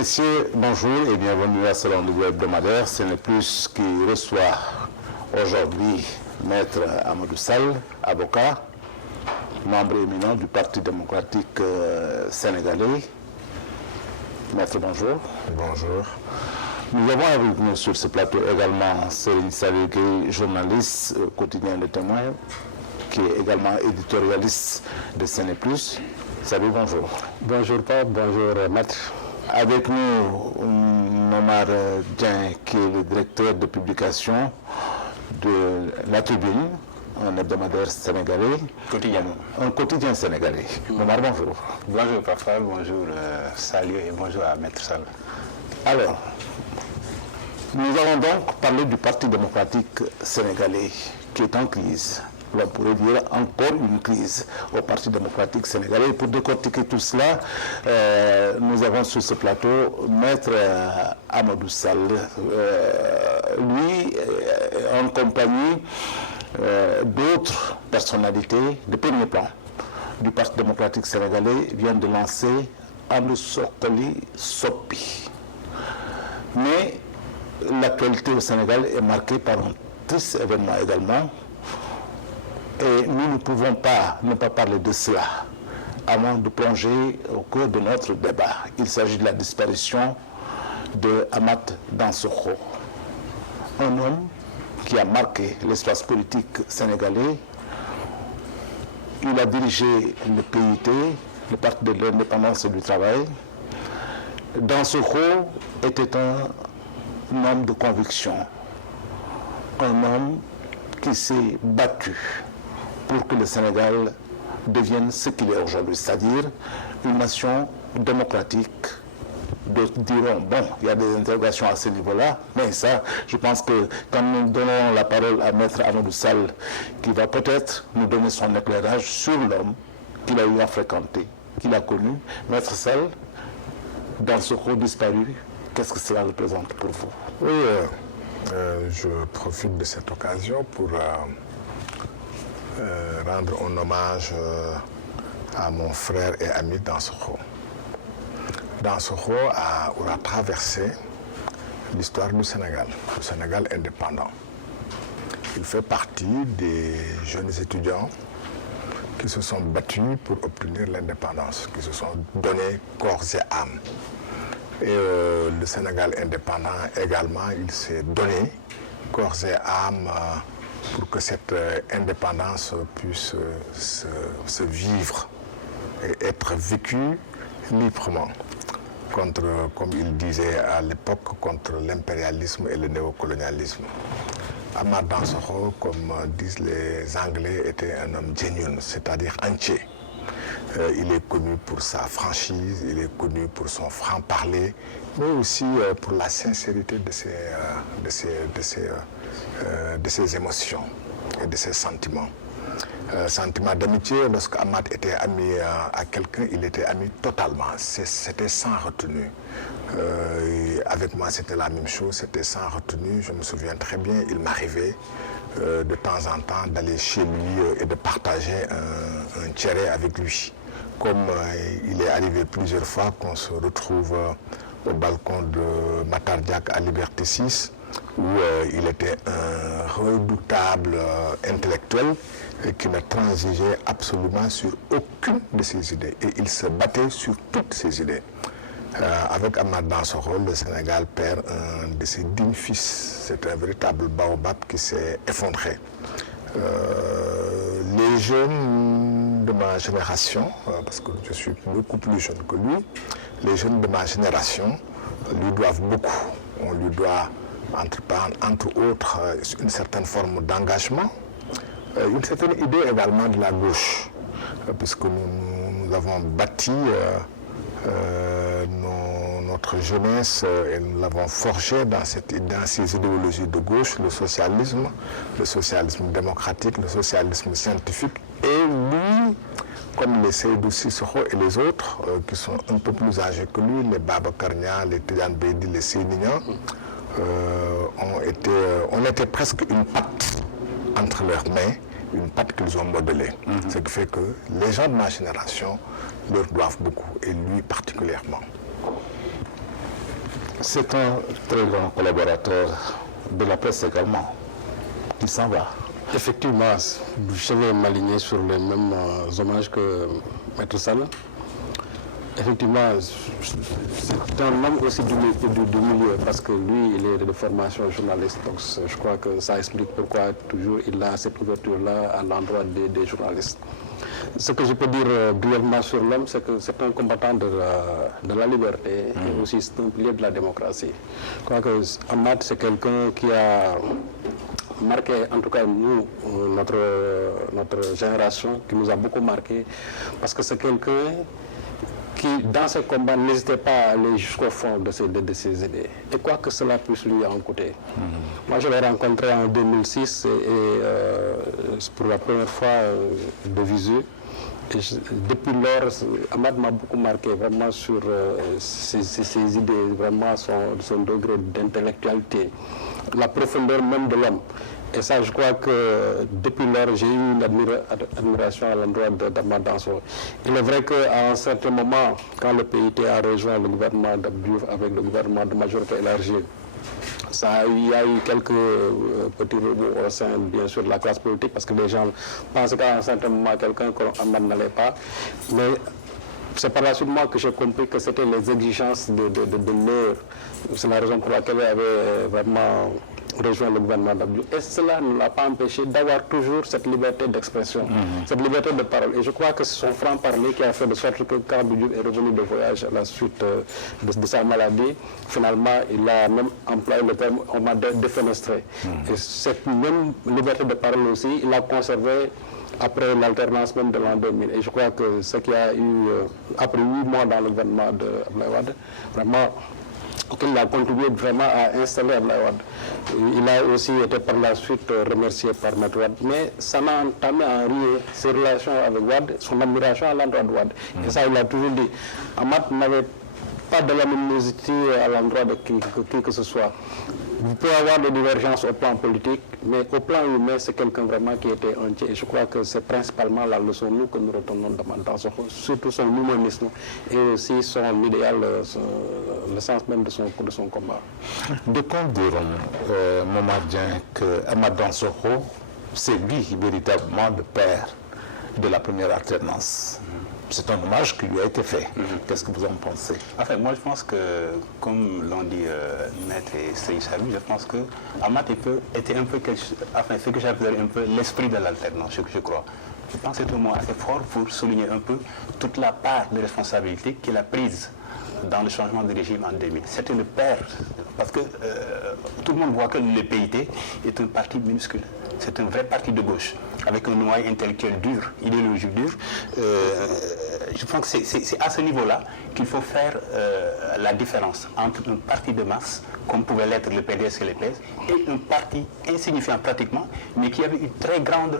messieurs, bonjour et bienvenue à ce rendez-vous hebdomadaire. Ce n'est plus qui reçoit aujourd'hui Maître Amadou Sall, avocat, membre éminent du Parti démocratique sénégalais. Maître, bonjour. Bonjour. Nous avons avec nous sur ce plateau également Serigne Saliou Gueye, journaliste au quotidien Le Témoin, qui est également éditorialiste de Séné Plus. Salut, bonjour. Bonjour Pape, bonjour Maître. Avec nous, Momar Dieng, qui est le directeur de publication de La Tribune, un hebdomadaire sénégalais. Quotidien. Un quotidien sénégalais. Momar, bonjour. Bonjour Papa, bonjour Saliou et bonjour à Maître Sall. Alors, nous allons donc parler du Parti démocratique sénégalais qui est en crise. On pourrait dire encore une crise au Parti démocratique sénégalais. Pour décortiquer tout cela, nous avons sur ce plateau Maître Amadou Sall, lui en compagnie d'autres personnalités de premier plan du Parti démocratique sénégalais vient de lancer Andou Sokoli Sopi. Mais l'actualité au Sénégal est marquée par un triste événement également. Et nous ne pouvons pas ne pas parler de cela avant de plonger au cœur de notre débat. Il s'agit de la disparition de Amath Dansokho, un homme qui a marqué l'espace politique sénégalais. Il a dirigé le PIT, le Parti de l'indépendance et du travail. Dansokho était un homme de conviction, un homme qui s'est battu pour que le Sénégal devienne ce qu'il est aujourd'hui, c'est-à-dire une nation démocratique. D'autres diront, bon, il y a des interrogations à ce niveau-là, mais ça, je pense que quand nous donnons la parole à Maître Amadou Sall, qui va peut-être nous donner son éclairage sur l'homme qu'il a eu à fréquenter, qu'il a connu. Maître Sall, dans ce cours disparu, qu'est-ce que cela représente pour vous? Oui, je profite de cette occasion pour rendre un hommage à mon frère et ami Dansokho. Dansokho aura traversé l'histoire du Sénégal indépendant. Il fait partie des jeunes étudiants qui se sont battus pour obtenir l'indépendance, qui se sont donnés corps et âme. Et le Sénégal indépendant également, il s'est donné corps et âme pour que cette indépendance puisse se vivre et être vécue librement contre, comme il disait à l'époque, contre l'impérialisme et le néocolonialisme. Amath Dansokho, comme disent les Anglais, était un homme genuine, c'est-à-dire entier. Il est connu pour sa franchise, il est connu pour son franc-parler, mais aussi pour la sincérité de ses émotions et de ses sentiments. Sentiment d'amitié, lorsque Amath était ami à quelqu'un, il était ami totalement. C'était sans retenue. Avec moi, c'était la même chose, c'était sans retenue. Je me souviens très bien, il m'arrivait de temps en temps d'aller chez lui et de partager un tchéré avec lui. Comme il est arrivé plusieurs fois qu'on se retrouve au balcon de Matardiac à Liberté 6, où il était un redoutable intellectuel qui ne transigeait absolument sur aucune de ses idées. Et il se battait sur toutes ses idées. Avec Amath Dansokho, le Sénégal perd un de ses dignes fils. C'est un véritable baobab qui s'est effondré. Les jeunes de ma génération, parce que je suis beaucoup plus jeune que lui, les jeunes de ma génération lui doivent beaucoup. On lui doit, entre autres, une certaine forme d'engagement, une certaine idée également de la gauche, puisque nous avons bâti notre jeunesse et nous l'avons forgé dans ces idéologies de gauche, le socialisme démocratique, le socialisme scientifique. Et lui, comme les Seydou Sissoko et les autres, qui sont un peu plus âgés que lui, les Babacar Niang, les Tidiane Bédi, les Seyni Niang, on était presque une patte entre leurs mains, une patte qu'ils ont modelée. Ce qui fait que les gens de ma génération leur doivent beaucoup, et lui particulièrement. C'est un très grand collaborateur de la presse également, qui s'en va. Effectivement, je vais m'aligner sur les mêmes hommages que Maître Sall. Effectivement, c'est un homme aussi du milieu, parce que lui, il est de formation journaliste. Donc je crois que ça explique pourquoi toujours il a cette ouverture-là à l'endroit des journalistes. Ce que je peux dire brièvement sur l'homme, c'est que c'est un combattant de la liberté et aussi c'est un pilier de la démocratie. Je crois que Amath, c'est quelqu'un qui a marqué, en tout cas nous, notre génération, qui nous a beaucoup marqué, parce que c'est quelqu'un qui, dans ses combats, n'hésitait pas à aller jusqu'au fond de ses idées. Et quoi que cela puisse lui en coûter. Moi, je l'ai rencontré en 2006 et pour la première fois de visu. Et depuis lors, Amath m'a beaucoup marqué vraiment sur ses idées, vraiment son degré d'intellectualité, la profondeur même de l'homme. Et ça, je crois que depuis lors, j'ai eu une admiration à l'endroit d'Amath Dansokho. Il est vrai qu'à un certain moment, quand le PIT a rejoint le gouvernement d'Abdiouf avec le gouvernement de majorité élargie, il y a eu quelques petits rebonds au sein, bien sûr, de la classe politique, parce que les gens pensaient qu'à un certain moment, quelqu'un qu'Amath n'allait pas. Mais c'est par la suite, moi, que j'ai compris que c'était les exigences de l'heure. C'est la raison pour laquelle il avait vraiment rejoint le gouvernement d'Abdiouf. Et cela ne l'a pas empêché d'avoir toujours cette liberté d'expression, cette liberté de parole. Et je crois que c'est son franc-parler qui a fait de sorte que quand Abdiouf est revenu de voyage à la suite de sa maladie, finalement, il a même employé le terme « on m'a défenestré ». Et cette même liberté de parole aussi, il a conservé après l'alternance même de l'an 2000. Et je crois que ce qu'il y a eu après 8 mois dans le gouvernement d'Abdoulaye Wade, vraiment, qu'il a contribué vraiment à installer Abdoulaye Wade. Il a aussi été par la suite remercié par Maître Wade, mais ça n'a entamé en rien ses relations avec Wade, son admiration à l'endroit de Wade. Et ça, il a toujours dit. Amath n'avait pas de l'animosité à l'endroit de qui que ce soit. Vous pouvez avoir des divergences au plan politique, mais au plan humain, c'est quelqu'un vraiment qui était entier. Et je crois que c'est principalement la leçon nous que nous retenons d'Amath Dansokho, surtout son humanisme et aussi son idéal, le sens même de son combat. De quoi diront Momardien que Amath Dansokho, c'est lui véritablement le père de la première alternance? C'est un hommage qui lui a été fait. Qu'est-ce que vous en pensez? Enfin, moi, je pense que, comme l'ont dit Maître et Seyid Sabi, je pense que Amath était un peu, ce que j'appelle un peu l'esprit de l'alternance, je crois. Je pense que c'est un mot assez fort pour souligner un peu toute la part de responsabilité qu'il a prise dans le changement de régime en 2000. C'était le père, parce que tout le monde voit que le PIT est un parti minuscule. C'est un vrai parti de gauche, avec un noyau intellectuel dur, idéologique dur. Je pense que c'est à ce niveau-là qu'il faut faire la différence entre un parti de masse, comme pouvait l'être le PDS et le PS, et un parti insignifiant pratiquement, mais qui avait une très grande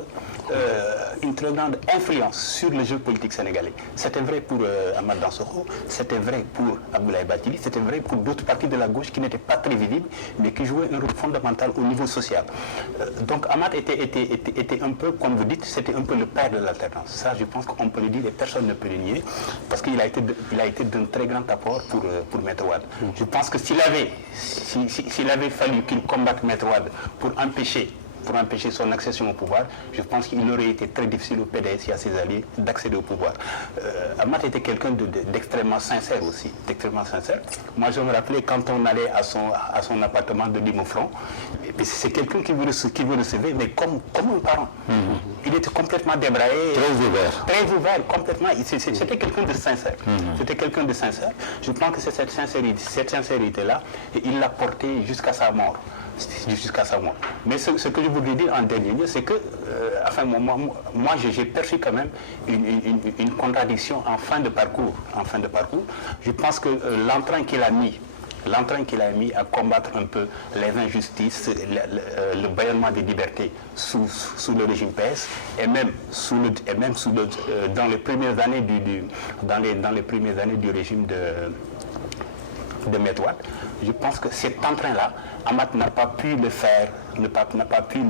influence sur le jeu politique sénégalais. C'était vrai pour Amath Dansokho, c'était vrai pour Abdoulaye Bathily, c'était vrai pour d'autres partis de la gauche qui n'étaient pas très visibles, mais qui jouaient un rôle fondamental au niveau social. Donc Amath était un peu, comme vous dites, c'était un peu le père de l'alternance. Ça, je pense qu'on peut le dire et personne ne peut le nier, parce qu'il a été d'un très grand apport pour Maître Wade. Je pense que s'il avait fallu qu'il combatte Maître Wade pour empêcher son accession au pouvoir, je pense qu'il aurait été très difficile au PDS et à ses alliés d'accéder au pouvoir. Amath était quelqu'un d'extrêmement sincère aussi, d'extrêmement sincère. Moi, je me rappelais quand on allait à son appartement de Limofront, c'est quelqu'un qui vous recevait, mais comme un parent. Il était complètement débraillé. Très ouvert, complètement. C'était quelqu'un de sincère. C'était quelqu'un de sincère. Je pense que c'est cette sincérité-là, il l'a porté jusqu'à sa mort. Mais ce que je voudrais dire en dernier lieu, c'est que, moi j'ai perçu quand même une contradiction en fin de parcours. Je pense que l'entrain qu'il a mis à combattre un peu les injustices, le bâillonnement des libertés sous le régime PS, et même dans les premières années du régime de Maître Wade, je pense que cet entrain-là, Amat n'a pas pu le faire, n'a pas pu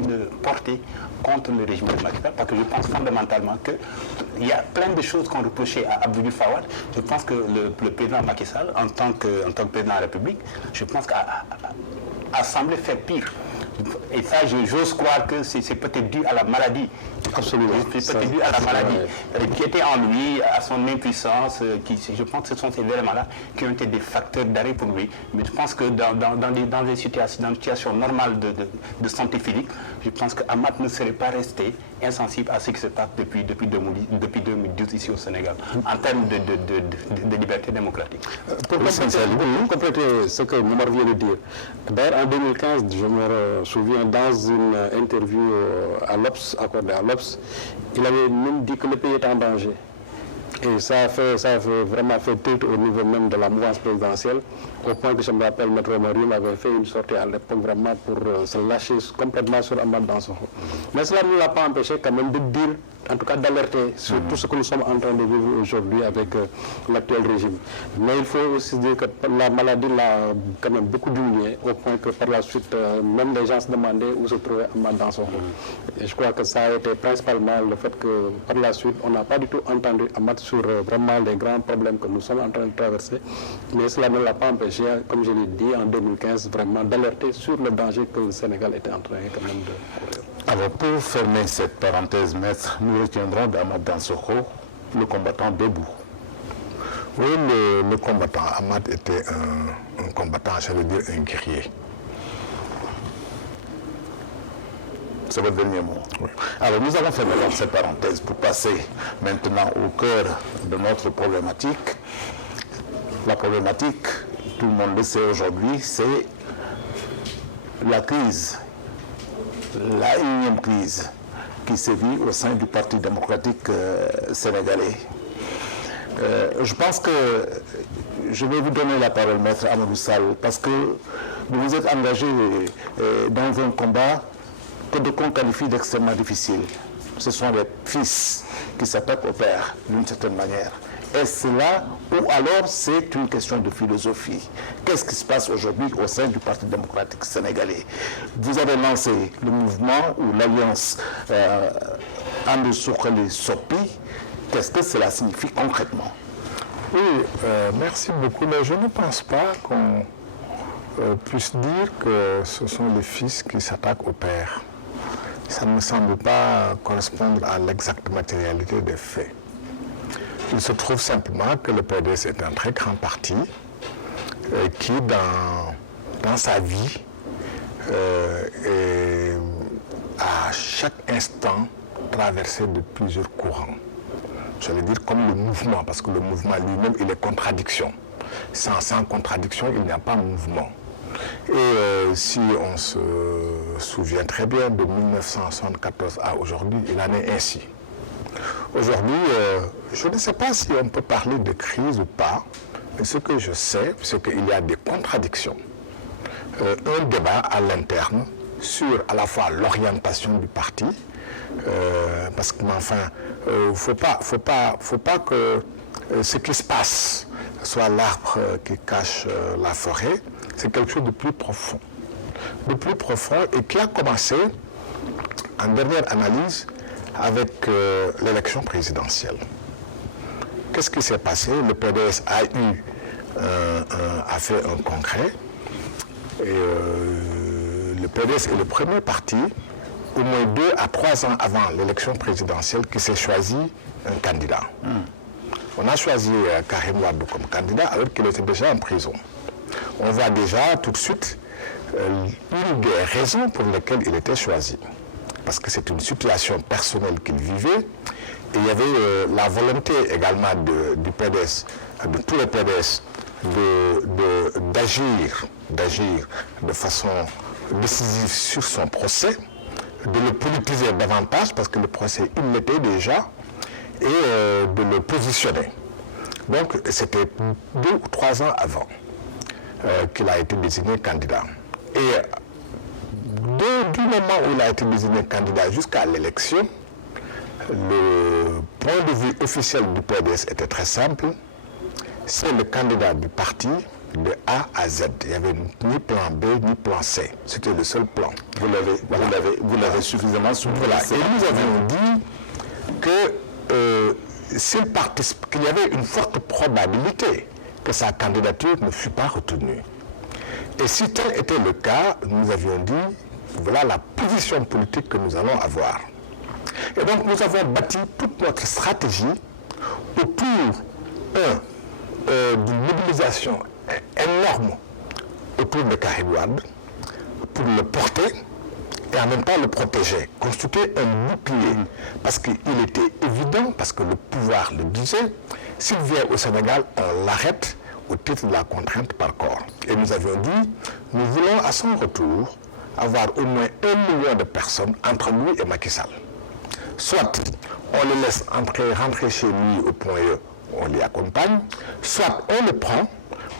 le porter contre le régime de Macky Sall, parce que je pense fondamentalement qu'il y a plein de choses qu'on reprochait à Abdoulaye Fawad. Je pense que le président Macky Sall, en tant que président de la République, je pense qu'a semblé faire pire. Et ça, j'ose croire que c'est peut-être dû à la maladie. Absolument. C'est peut-être dû à la maladie qui était en lui, à son impuissance. Je pense que ce sont ces éléments-là qui ont été des facteurs d'arrêt pour lui. Mais je pense que dans des situations normales de santé physique, je pense qu'Amat ne serait pas resté insensible à ce qui se passe depuis 2012 ici au Sénégal, en termes de liberté démocratique. Pour compléter ce que Moumar vient de dire, d'ailleurs en 2015, je me souviens, dans une interview à l'Obs, accordée à l'Obs, il avait même dit que le pays était en danger. Et ça a vraiment fait tilt au niveau même de la mouvance présidentielle, au point que je me rappelle, Maître Mariam avait fait une sortie à l'époque vraiment pour se lâcher complètement sur Amath Dansokho. Mais cela ne l'a pas empêché quand même de dire, en tout cas d'alerter sur tout ce que nous sommes en train de vivre aujourd'hui avec l'actuel régime. Mais il faut aussi dire que la maladie l'a quand même beaucoup diminué, au point que par la suite, même les gens se demandaient où se trouvait Amath Dansokho. Et je crois que ça a été principalement le fait que par la suite, on n'a pas du tout entendu Amath sur vraiment les grands problèmes que nous sommes en train de traverser. Mais cela ne l'a pas empêché, comme je l'ai dit en 2015, vraiment d'alerter sur le danger que le Sénégal était en train quand même de courir. Alors, pour fermer cette parenthèse, maître, nous retiendrons d'Amath Dansokho le combattant debout. Oui, le combattant Amath était un combattant, j'allais dire un guerrier. C'est votre dernier mot. Oui. Alors, nous allons fermer cette parenthèse pour passer maintenant au cœur de notre problématique. La problématique, tout le monde le sait aujourd'hui, c'est la crise, la énième crise qui sévit au sein du Parti démocratique sénégalais. Je pense que je vais vous donner la parole, maître Amadou Sall, parce que vous vous êtes engagé dans un combat que d'aucuns qualifient d'extrêmement difficile. Ce sont les fils qui s'attaquent au père, d'une certaine manière. Est-ce cela ou alors c'est une question de philosophie? Qu'est-ce qui se passe aujourd'hui au sein du Parti démocratique sénégalais? Vous avez lancé le mouvement ou l'alliance Andou Soukali Sopi. Qu'est-ce que cela signifie concrètement? Oui, merci beaucoup. Mais je ne pense pas qu'on puisse dire que ce sont les fils qui s'attaquent au père. Ça ne me semble pas correspondre à l'exacte matérialité des faits. Il se trouve simplement que le PDS est un très grand parti qui, dans sa vie, est à chaque instant traversé de plusieurs courants. J'allais dire comme le mouvement, parce que le mouvement lui-même, il est contradiction. Sans contradiction, il n'y a pas de mouvement. Et si on se souvient très bien de 1974 à aujourd'hui, il en est ainsi. Aujourd'hui, je ne sais pas si on peut parler de crise ou pas, mais ce que je sais, c'est qu'il y a des contradictions. Un débat à l'interne sur à la fois l'orientation du parti, parce que enfin, faut pas que ce qui se passe soit l'arbre qui cache la forêt. C'est quelque chose de plus profond. Et qui a commencé, en dernière analyse, avec l'élection présidentielle. Qu'est-ce qui s'est passé? Le PDS a fait un congrès et le PDS est le premier parti, au moins 2 à 3 ans avant l'élection présidentielle, qui s'est choisi un candidat. On a choisi Karim Wade comme candidat alors qu'il était déjà en prison. On voit déjà tout de suite une des raisons pour lesquelles il était choisi. Parce que c'est une situation personnelle qu'il vivait. Et il y avait la volonté également du PDS, de tous les PDS, d'agir de façon décisive sur son procès, de le politiser davantage, parce que le procès, il l'était déjà, et de le positionner. Donc, c'était 2 ou 3 ans avant qu'il a été désigné candidat. Et du moment où il a été désigné candidat jusqu'à l'élection, le point de vue officiel du PDS était très simple. C'est le candidat du parti de A à Z. Il n'y avait ni plan B, ni plan C. C'était le seul plan. Vous l'avez suffisamment souligné. Voilà. Et nous avions dit que s'il participe, qu'il y avait une forte probabilité que sa candidature ne fût pas retenue. Et si tel était le cas, nous avions dit, voilà la position politique que nous allons avoir. Et donc nous avons bâti toute notre stratégie autour d'une mobilisation énorme autour de Karim Wade pour le porter et en même temps le protéger, constituer un bouclier. Parce qu'il était évident, parce que le pouvoir le disait, s'il vient au Sénégal, on l'arrête au titre de la contrainte par corps. Et nous avions dit, nous voulons à son retour avoir au moins 1 million de personnes entre lui et Macky Sall. Soit on le laisse rentrer chez lui au point E, on l'y accompagne, soit on le prend,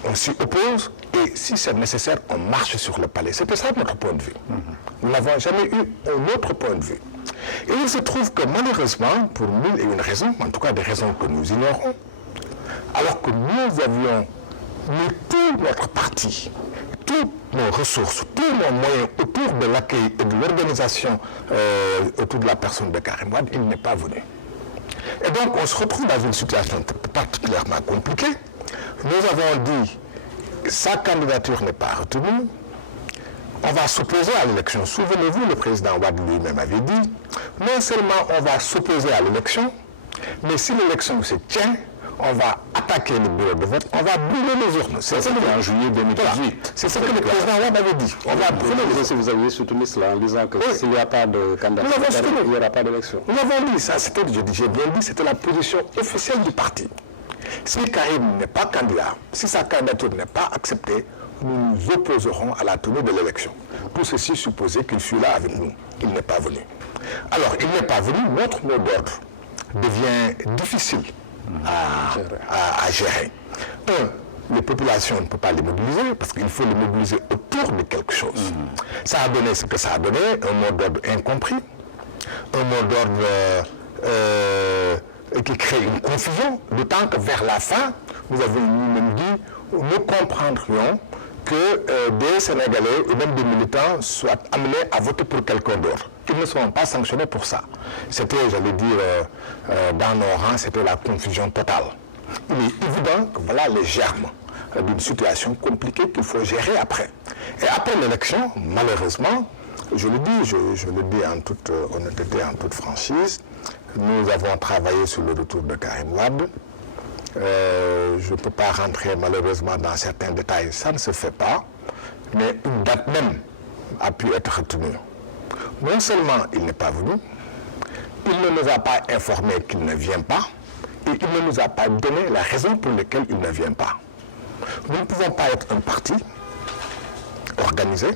on s'y oppose, et si c'est nécessaire, on marche sur le palais. C'était ça notre point de vue. Nous n'avons jamais eu un autre point de vue. Et il se trouve que malheureusement, pour mille et une raisons, en tout cas des raisons que nous ignorons, alors que nous avions mis tout notre parti, toutes nos ressources, tous nos moyens autour de l'accueil et de l'organisation autour de la personne de Karim Wade, il n'est pas venu. Et donc on se retrouve dans une situation particulièrement compliquée. Nous avons dit sa candidature n'est pas retenue, on va s'opposer à l'élection. Souvenez-vous, le président Wade lui-même avait dit, non seulement on va s'opposer à l'élection, mais si l'élection se tient, on va attaquer le bureau de vote, on va brûler les urnes. C'est ça en juillet 2018. C'est ce que le président Wade avait dit. On va brûler les urnes. Vous aviez soutenu cela en disant que s'il n'y a pas de candidat, il n'y aura pas d'élection. Nous avons dit ça, j'ai bien dit, c'était la position officielle du parti. Si Karim n'est pas candidat, si sa candidature n'est pas acceptée, nous nous opposerons à la tenue de l'élection. Tout ceci supposait qu'il fût là avec nous. Il n'est pas venu. Alors, il n'est pas venu, notre mot d'ordre devient difficile à gérer. Les populations ne peuvent pas les mobiliser parce qu'il faut les mobiliser autour de quelque chose. Ça a donné ce que ça a donné, un mot d'ordre incompris, un mot d'ordre qui crée une confusion, d'autant que vers la fin, nous avons nous-mêmes dit, nous comprendrions que des Sénégalais et même des militants soient amenés à voter pour quelqu'un d'autre. Ils ne seront pas sanctionnés pour ça. C'était, j'allais dire, dans nos rangs, c'était la confusion totale. Il est évident que voilà les germes d'une situation compliquée qu'il faut gérer après. Et après l'élection, malheureusement, je le dis, je le dis en toute honnêteté, en toute franchise, nous avons travaillé sur le retour de Karim Wade. Je ne peux pas rentrer malheureusement dans certains détails, ça ne se fait pas, mais une date même a pu être retenue. Non seulement il n'est pas venu, il ne nous a pas informé qu'il ne vient pas, et il ne nous a pas donné la raison pour laquelle il ne vient pas. Nous ne pouvons pas être un parti organisé,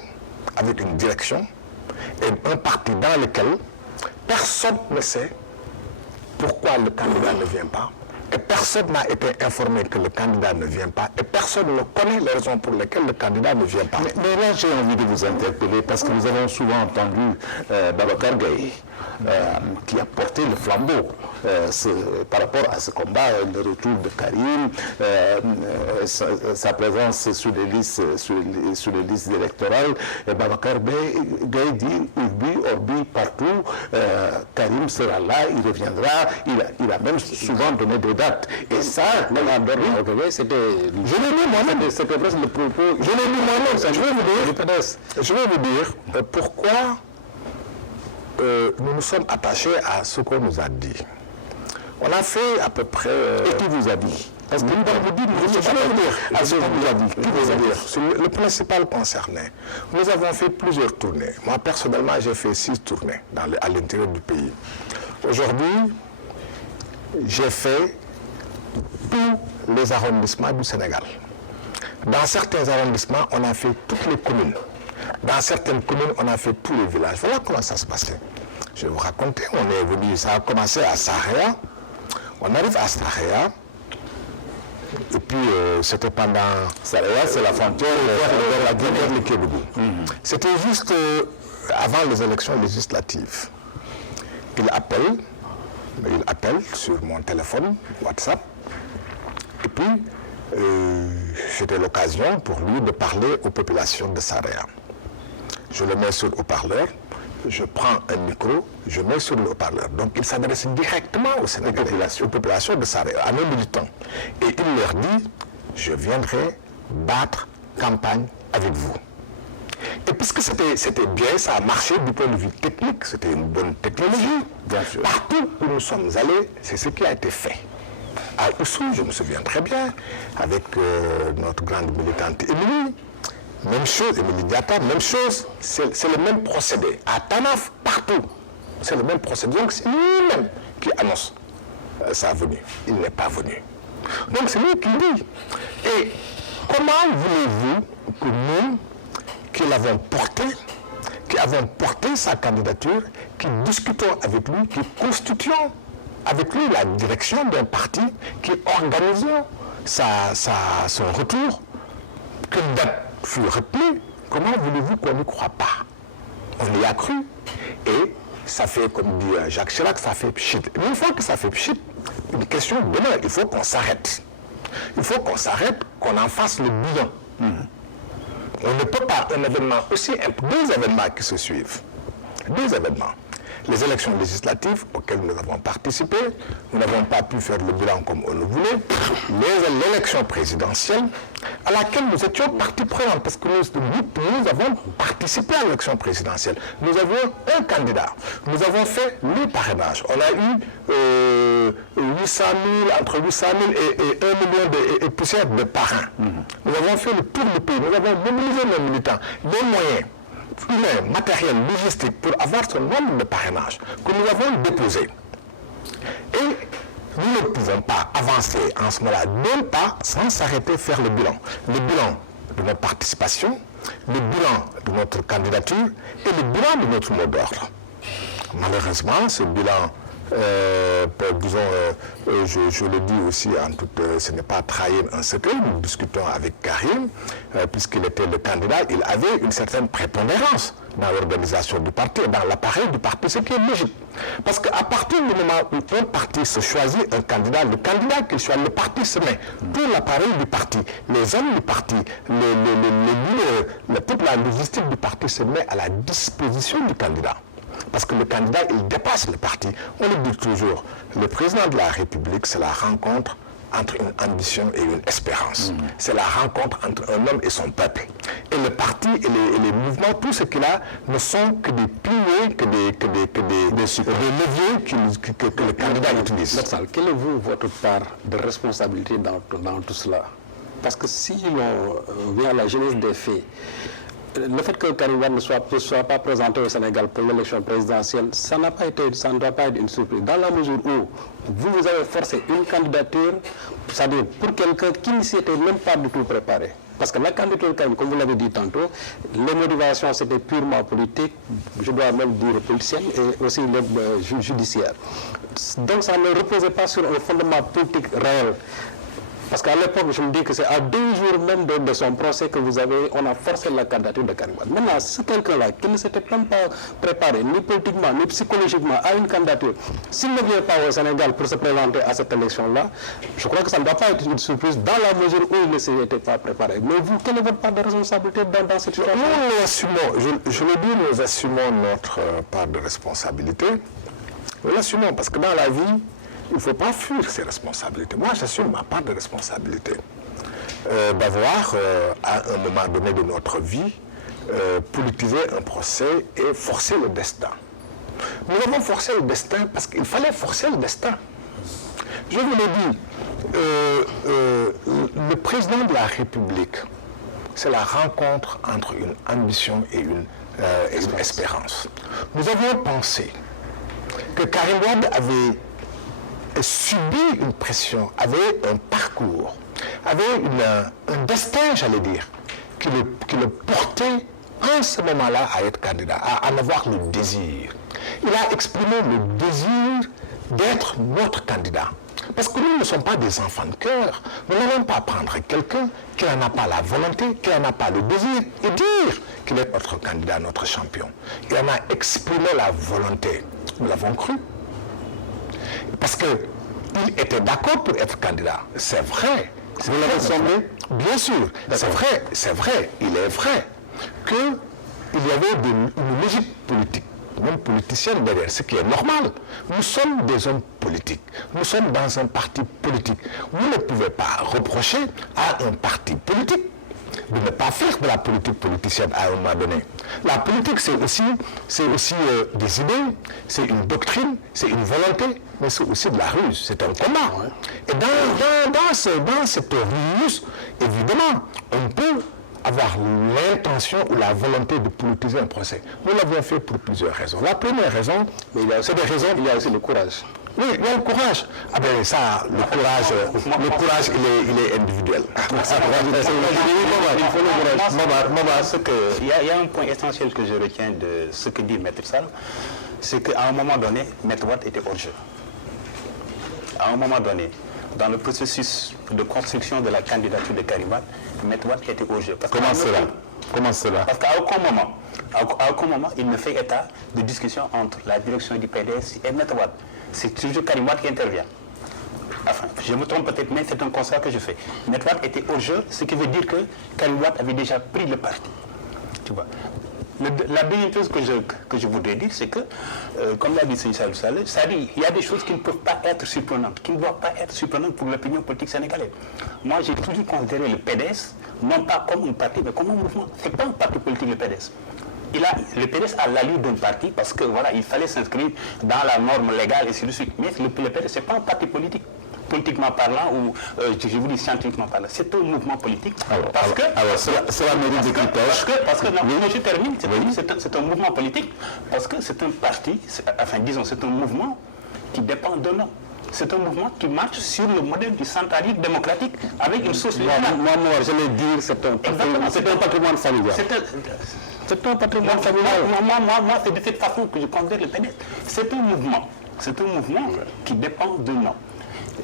avec une direction, et un parti dans lequel personne ne sait pourquoi le candidat ne vient pas. Et personne n'a été informé que le candidat ne vient pas. Et personne ne connaît les raisons pour lesquelles le candidat ne vient pas. Mais là, j'ai envie de vous interpeller parce que nous avons souvent entendu Babacar Gaye qui a porté le flambeau par rapport à ce combat, le retour de Karim, sa présence sur les listes électorales. Et Babacar Gaye dit urbi, orbi, partout, Karim sera là, il reviendra. Il a même souvent donné des dates. Et ça, c'était... Je l'ai mis moi-même. C'était presque le propos... Je l'ai mis moi-même. Je vais vous dire pourquoi nous nous sommes attachés à ce qu'on nous a dit. On a fait à peu près... Et qui vous a dit? Parce que vous dites, je vais vous dire à ce qu'on nous a dit. Qui vous a dit? Le principal concerné. Nous avons fait plusieurs tournées. Moi, personnellement, j'ai fait 6 tournées à l'intérieur du pays. Aujourd'hui, j'ai fait tous les arrondissements du Sénégal. Dans certains arrondissements, on a fait toutes les communes. Dans certaines communes, on a fait tous les villages. Voilà comment ça se passait. Je vais vous raconter, on est venu, ça a commencé à Saraya. On arrive à Saraya. Et puis, c'était pendant... Saraya, c'est la frontière vers la Guinée, le Kédougou. C'était juste avant les élections législatives. Il appelle sur mon téléphone, WhatsApp. Et puis, c'était l'occasion pour lui de parler aux populations de Saraya. Je le mets sur le haut-parleur, je prends un micro, je mets sur le haut-parleur. Donc il s'adresse directement aux Sénégalais, aux populations de Saraya, à nos militants. Et il leur dit, je viendrai battre campagne avec vous. Et puisque c'était bien, ça a marché du point de vue technique, c'était une bonne technologie. Bien sûr. Partout où nous sommes allés, c'est ce qui a été fait. À Oussou, je me souviens très bien, avec notre grande militante Émilie, même chose, Émilie Diata, même chose, c'est le même procédé. À Tanaf, partout, c'est le même procédé. Donc c'est lui-même qui annonce sa venue. Il n'est pas venu. Donc c'est lui qui dit. Et comment voulez-vous que nous, qui l'avons porté, qui avons porté sa candidature, qui discutons avec lui, qui constituons avec lui la direction d'un parti, qui organisons son retour, qu'une date fut retenue, comment voulez-vous qu'on n'y croit pas? On y a cru. Et ça fait, comme dit Jacques Chirac, ça fait pchit. Mais une fois que ça fait pchit, une question demeure, il faut qu'on s'arrête. Il faut qu'on s'arrête, qu'on en fasse le bilan. On ne peut pas, un événement aussi, deux événements qui se suivent. Deux événements. Les élections législatives auxquelles nous avons participé, nous n'avons pas pu faire le bilan comme on le voulait, mais l'élection présidentielle à laquelle nous étions partie prenante, parce que nous avons participé à l'élection présidentielle. Nous avions un candidat. Nous avons fait le parrainage. On a eu 800 000, entre 800 000 et 1 million de poussières de parrains. Nous avons fait le tour du pays. Nous avons mobilisé nos militants, des moyens humain, matériel, logistique pour avoir ce nombre de parrainages que nous avons déposé. Et nous ne pouvons pas avancer en ce moment-là d'un pas sans s'arrêter faire le bilan. Le bilan de notre participation, le bilan de notre candidature et le bilan de notre mot d'ordre. Malheureusement, ce bilan, disons, je le dis aussi en toute, ce n'est pas trahir un secret, nous discutons avec Karim, puisqu'il était le candidat, il avait une certaine prépondérance dans l'organisation du parti, dans l'appareil du parti, ce qui est logique. Parce qu'à partir du moment où un parti se choisit un candidat, le candidat qu'il soit, le parti se met, tout l'appareil du parti, les hommes du parti, toute la logistique du parti se met à la disposition du candidat. Parce que le candidat, il dépasse le parti. On le dit toujours, le président de la République, c'est la rencontre entre une ambition et une espérance. C'est la rencontre entre un homme et son peuple. Et le parti et les mouvements, tout ce qu'il a, ne sont que des piliers, que des leviers que le candidat utilise. Macky, quelle est votre part de responsabilité dans tout cela? Parce que si l'on vient à la genèse des faits, le fait que Karim Wade ne soit pas présenté au Sénégal pour l'élection présidentielle, ça ne doit pas être une surprise. Dans la mesure où vous avez forcé une candidature, c'est-à-dire pour quelqu'un qui ne s'y était même pas du tout préparé. Parce que la candidature, Karim, comme vous l'avez dit tantôt, les motivations c'était purement politique, je dois même dire politicienne et aussi judiciaire. Donc ça ne reposait pas sur un fondement politique réel. Parce qu'à l'époque, je me dis que c'est à 2 jours même de son procès que on a forcé la candidature de Karim Wade. Maintenant, c'est quelqu'un-là qui ne s'était même pas préparé, ni politiquement, ni psychologiquement, à une candidature, s'il ne vient pas au Sénégal pour se présenter à cette élection-là, je crois que ça ne doit pas être une surprise dans la mesure où il ne s'était pas préparé. Mais vous, quelle est votre part de responsabilité dans cette situation? Nous assumons, je le dis, nous assumons notre part de responsabilité. Nous l'assumons parce que dans la vie, il ne faut pas fuir ses responsabilités. Moi, j'assume ma part de responsabilité d'avoir, à un moment donné de notre vie, politisé un procès et forcé le destin. Nous avons forcé le destin parce qu'il fallait forcer le destin. Je vous l'ai dit, le président de la République, c'est la rencontre entre une ambition et une espérance. Nous avions pensé que Karim Wade avait subi une pression, avait un parcours, avait un destin, j'allais dire, qui le portait en ce moment-là à être candidat, à en avoir le désir. Il a exprimé le désir d'être notre candidat. Parce que nous ne sommes pas des enfants de cœur. Nous n'allons pas prendre quelqu'un qui n'en a pas la volonté, qui n'en a pas le désir, et dire qu'il est notre candidat, notre champion. Il en a exprimé la volonté. Nous l'avons cru. Parce qu'il était d'accord pour être candidat. C'est vrai. Vous l'avez sondé? Bien sûr, c'est vrai, il est vrai qu'il y avait une logique politique, même politicienne derrière, ce qui est normal. Nous sommes des hommes politiques, nous sommes dans un parti politique. Vous ne pouvez pas reprocher à un parti politique de ne pas faire de la politique politicienne à un moment donné. La politique, c'est aussi des idées, c'est une doctrine, c'est une volonté, mais c'est aussi de la ruse, c'est un combat. Et dans cette ruse, évidemment, on peut avoir l'intention ou la volonté de politiser un procès. Nous l'avons fait pour plusieurs raisons. La première raison, mais il y a aussi le courage. Oui, il y a le courage. Ah ben ça, le courage, il est individuel. Il y a un point essentiel que je retiens de ce que dit Maître Sall, c'est qu'à un moment donné, Maître Wade était hors jeu. À un moment donné, dans le processus de construction de la candidature de Karim Wade, Maître Wade était hors jeu. Comment cela? Parce qu'à aucun moment, il ne fait état de discussion entre la direction du PDS et Maître Wade. C'est toujours Karim Wade qui intervient. Enfin, je me trompe peut-être, mais c'est un constat que je fais. Maître Wade était au jeu, ce qui veut dire que Karim Wade avait déjà pris le parti. Tu vois. La deuxième chose que je voudrais dire, c'est que, comme l'a dit M. Salou Saleh, il y a des choses qui ne peuvent pas être surprenantes, qui ne doivent pas être surprenantes pour l'opinion politique sénégalaise. Moi, j'ai toujours considéré le PDS, non pas comme un parti, mais comme un mouvement. Ce n'est pas un parti politique, le PDS. Le PDS a l'allure d'un parti parce que voilà, il fallait s'inscrire dans la norme légale et ainsi de suite. Mais le PDS, ce n'est pas un parti politique, politiquement parlant ou je vous dis scientifiquement parlant. C'est un mouvement politique. Cela mérite des critères. Parce que non, je termine. C'est un mouvement politique parce que c'est un parti, enfin disons, c'est un mouvement qui dépend d'un homme. C'est un mouvement qui marche sur le modèle du centralisme démocratique avec une source. Moi, je vais dire, c'est un patrimoine familial. C'est un patrimoine familial. Moi, c'est de cette façon que je considère le PDS. C'est un mouvement qui dépend de nous.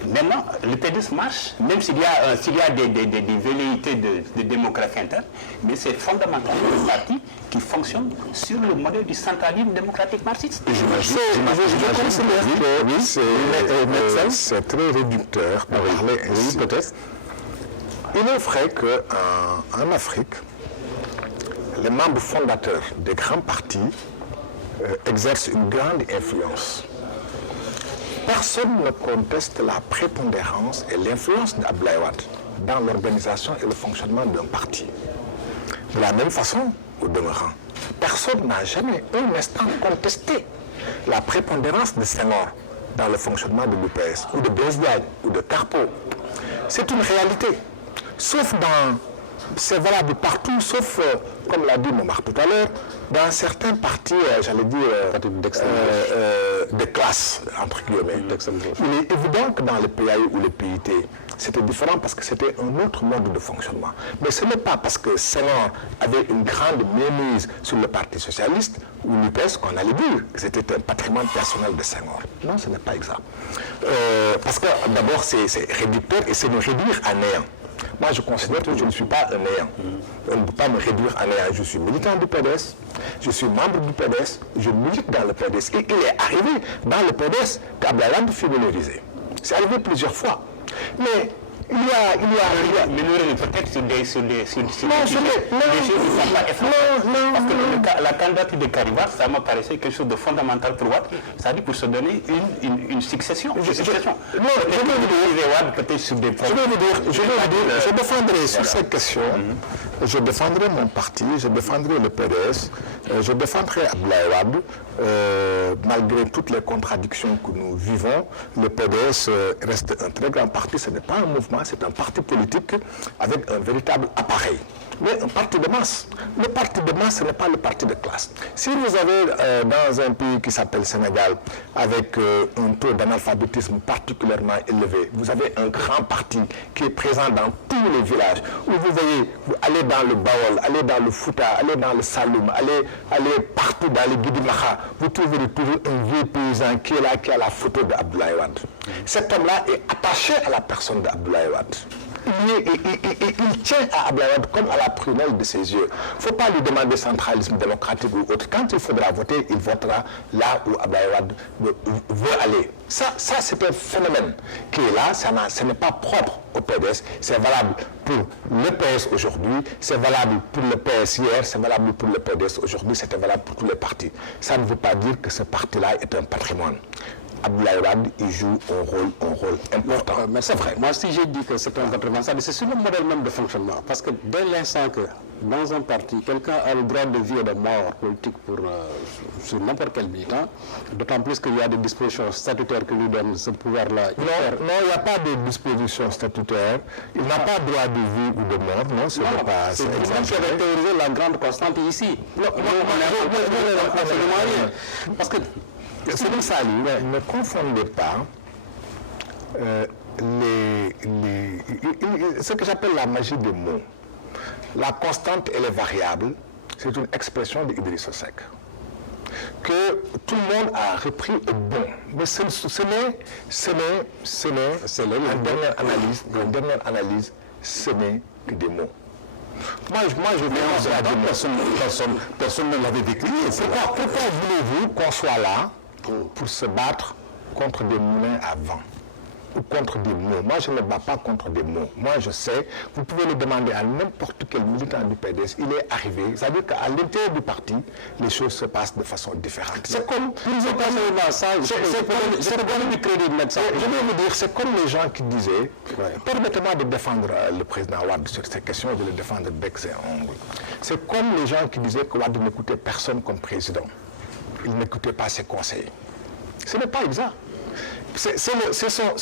Maintenant, le PDS marche, même s'il y a des velléités de démocratie interne, mais c'est fondamentalement un parti qui fonctionne sur le modèle du centralisme démocratique marxiste. Je considère que c'est très réducteur de parler ainsi. Peut-être. Il est vrai qu'en Afrique, les membres fondateurs des grands partis exercent une grande influence. Personne ne conteste la prépondérance et l'influence d'Abdoulaye Wade dans l'organisation et le fonctionnement d'un parti. De la même façon, au demeurant, personne n'a jamais un instant contesté la prépondérance de Senghor dans le fonctionnement de l'UPS, ou de Blaise Diagne, ou de Carpo. C'est une réalité. C'est valable partout, sauf, comme l'a dit Momar tout à l'heure, dans certains partis, j'allais dire, de classe, entre guillemets. Il est évident que dans le PAI ou le PIT, c'était différent parce que c'était un autre mode de fonctionnement. Mais ce n'est pas parce que Senghor avait une grande mainmise sur le Parti socialiste ou l'UPS qu'on allait dire que c'était un patrimoine personnel de Senghor. Non, ce n'est pas exact. Parce que d'abord, c'est réducteur et c'est nous réduire à néant. Moi, je considère que je ne suis pas un néant. On ne peut pas me réduire à néant. Je suis militant du PDS, je suis membre du PDS, je milite dans le PDS. Et il est arrivé dans le PDS qu'Abdoulaye Wade fut minorisé. C'est arrivé plusieurs fois. Mais il y a peut-être sur des choses qui ne sont pas effrayants. Parce que la candidature de Karim Wade, ça m'a paraissé quelque chose de fondamental pour Wade, c'est-à-dire pour se donner une succession. Je vais je défendrai sur cette question, je défendrai mon parti, je défendrai le PDS, je défendrai Abdoulaye Wade, malgré toutes les contradictions que nous vivons. Le PDS reste un très grand parti, ce n'est pas un mouvement, c'est un parti politique avec un véritable appareil. Mais un parti de masse. Le parti de masse, ce n'est pas le parti de classe. Si vous avez dans un pays qui s'appelle Sénégal, avec un taux d'analphabétisme particulièrement élevé, vous avez un grand parti qui est présent dans tous les villages, où vous voyez, vous allez dans le Baol, allez dans le Fouta, allez dans le Saloum, allez partout dans les Guidimaha, vous trouverez toujours un vieux paysan qui est là, qui a la photo d'Abdoulaye Wade. Cet homme-là est attaché à la personne d'Abdoulaye Wade. il tient à Abdoulaye Wade comme à la prunelle de ses yeux. Il ne faut pas lui demander centralisme démocratique ou autre. Quand il faudra voter, il votera là où Abdoulaye Wade veut aller. Ça c'est un phénomène qui est là, ce n'est pas propre au PDS, c'est valable pour le PS aujourd'hui, c'est valable pour le PS hier, c'est valable pour le PDS aujourd'hui, c'était valable pour tous les partis. Ça ne veut pas dire que ce parti-là est un patrimoine. Abdoulaye Wade, il joue un rôle important. Mais c'est vrai. Moi, si j'ai dit que c'est un patrimoine, c'est sur le modèle même de fonctionnement. Parce que dès l'instant que dans un parti, quelqu'un a le droit de vie et de mort politique sur n'importe quel militant, d'autant plus qu'il y a des dispositions statutaires qui lui donnent ce pouvoir-là. Non, il n'y a pas de disposition statutaire. Il n'a pas droit de vie ou de mort. Non, ce n'est pas. C'est vous-même qui avez théorisé la grande constante ici. Non, on n'a absolument rien. Parce que c'est comme ça, ne confondez pas ce que j'appelle la magie des mots. La constante et les variables, c'est une expression d'Idriss Seck que tout le monde a repris au bon. Mais ce n'est en dernière analyse, ce n'est que des mots. Moi, je vais personne ne l'avait décliné. Pourquoi voulez-vous qu'on soit là pour se battre contre des moulins à vent ou contre des mots? Moi, je ne me bats pas contre des mots. Moi, je sais, vous pouvez le demander à n'importe quel militant du PDS, il est arrivé. C'est-à-dire qu'à l'intérieur du parti, les choses se passent de façon différente. C'est comme... Je vais vous dire, c'est comme les gens qui disaient, permettez-moi de défendre le président Wade sur ces questions, de le défendre bec et ongles. C'est comme les gens qui disaient que Wade n'écoutait personne comme président. Il n'écoutait pas ses conseils. Ce n'est pas exact. C'est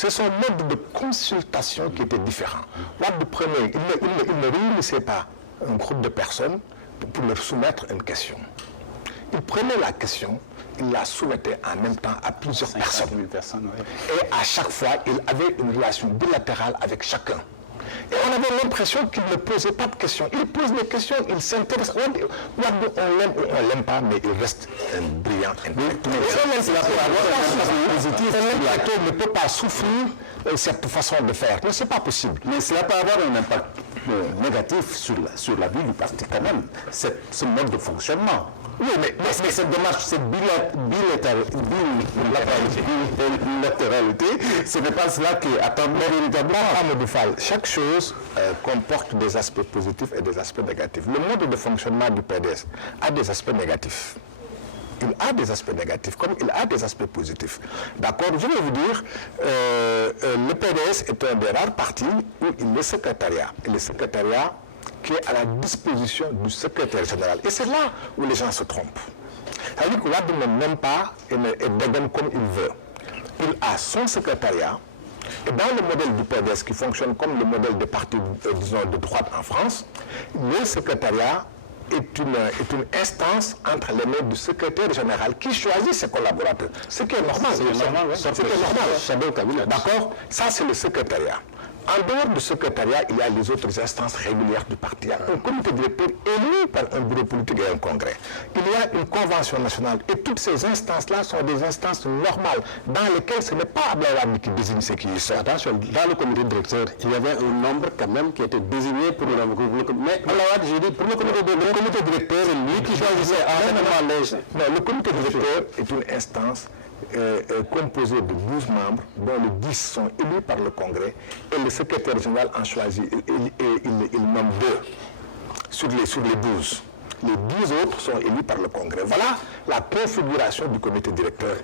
son mode de consultation qui était différent. Wade prenait, il ne réunissait pas un groupe de personnes pour leur soumettre une question. Il prenait la question, il la soumettait en même temps à plusieurs personnes. Et à chaque fois, il avait une relation bilatérale avec chacun. Et on avait l'impression qu'il ne posait pas de questions. Il pose des questions, il s'intéresse. On l'aime ou on ne l'aime pas, mais il reste un brillant intellectuel. Il ne peut pas souffrir cette façon de faire. Mais ce n'est pas possible. Mais cela peut avoir un impact négatif sur la vie du parti quand même, ce mode de fonctionnement. Oui, mais cette démarche, cette bilatéralité, ce n'est pas cela qui attend véritablement. Amadou Fall, chaque chose comporte des aspects positifs et des aspects négatifs. Le mode de fonctionnement du PDS a des aspects négatifs. Il a des aspects négatifs, comme il a des aspects positifs. D'accord? Je vais vous dire, le PDS est un des rares partis où il y a le secrétariat. Et le secrétariat qui est à la disposition du secrétaire général. Et c'est là où les gens se trompent. C'est-à-dire que Wade ne m'aime pas et dégaine comme il veut. Il a son secrétariat. Et dans le modèle du PDS qui fonctionne comme le modèle des partis, disons, de droite en France, le secrétariat est une instance entre les mains du secrétaire général qui choisit ses collaborateurs. Ce qui est normal. C'est normal. D'accord? Ça, c'est le secrétariat. En dehors du secrétariat, il y a les autres instances régulières du parti. Il y a un comité directeur élu par un bureau politique et un congrès. Il y a une convention nationale. Et toutes ces instances-là sont des instances normales dans lesquelles ce n'est pas Abdoulaye Wade qui désigne ceux qui y sont. Attention, dans le comité directeur, il y avait un nombre quand même qui était désigné pour le comité. Mais Abdoulaye Wade, j'ai dit, pour le comité directeur, c'est lui qui choisissait Non, le comité directeur est une instance composé de 12 membres, dont les 10 sont élus par le Congrès, et le secrétaire général en choisit, il nomme 2 sur les 12. Les 10 autres sont élus par le Congrès. Voilà la configuration du comité directeur.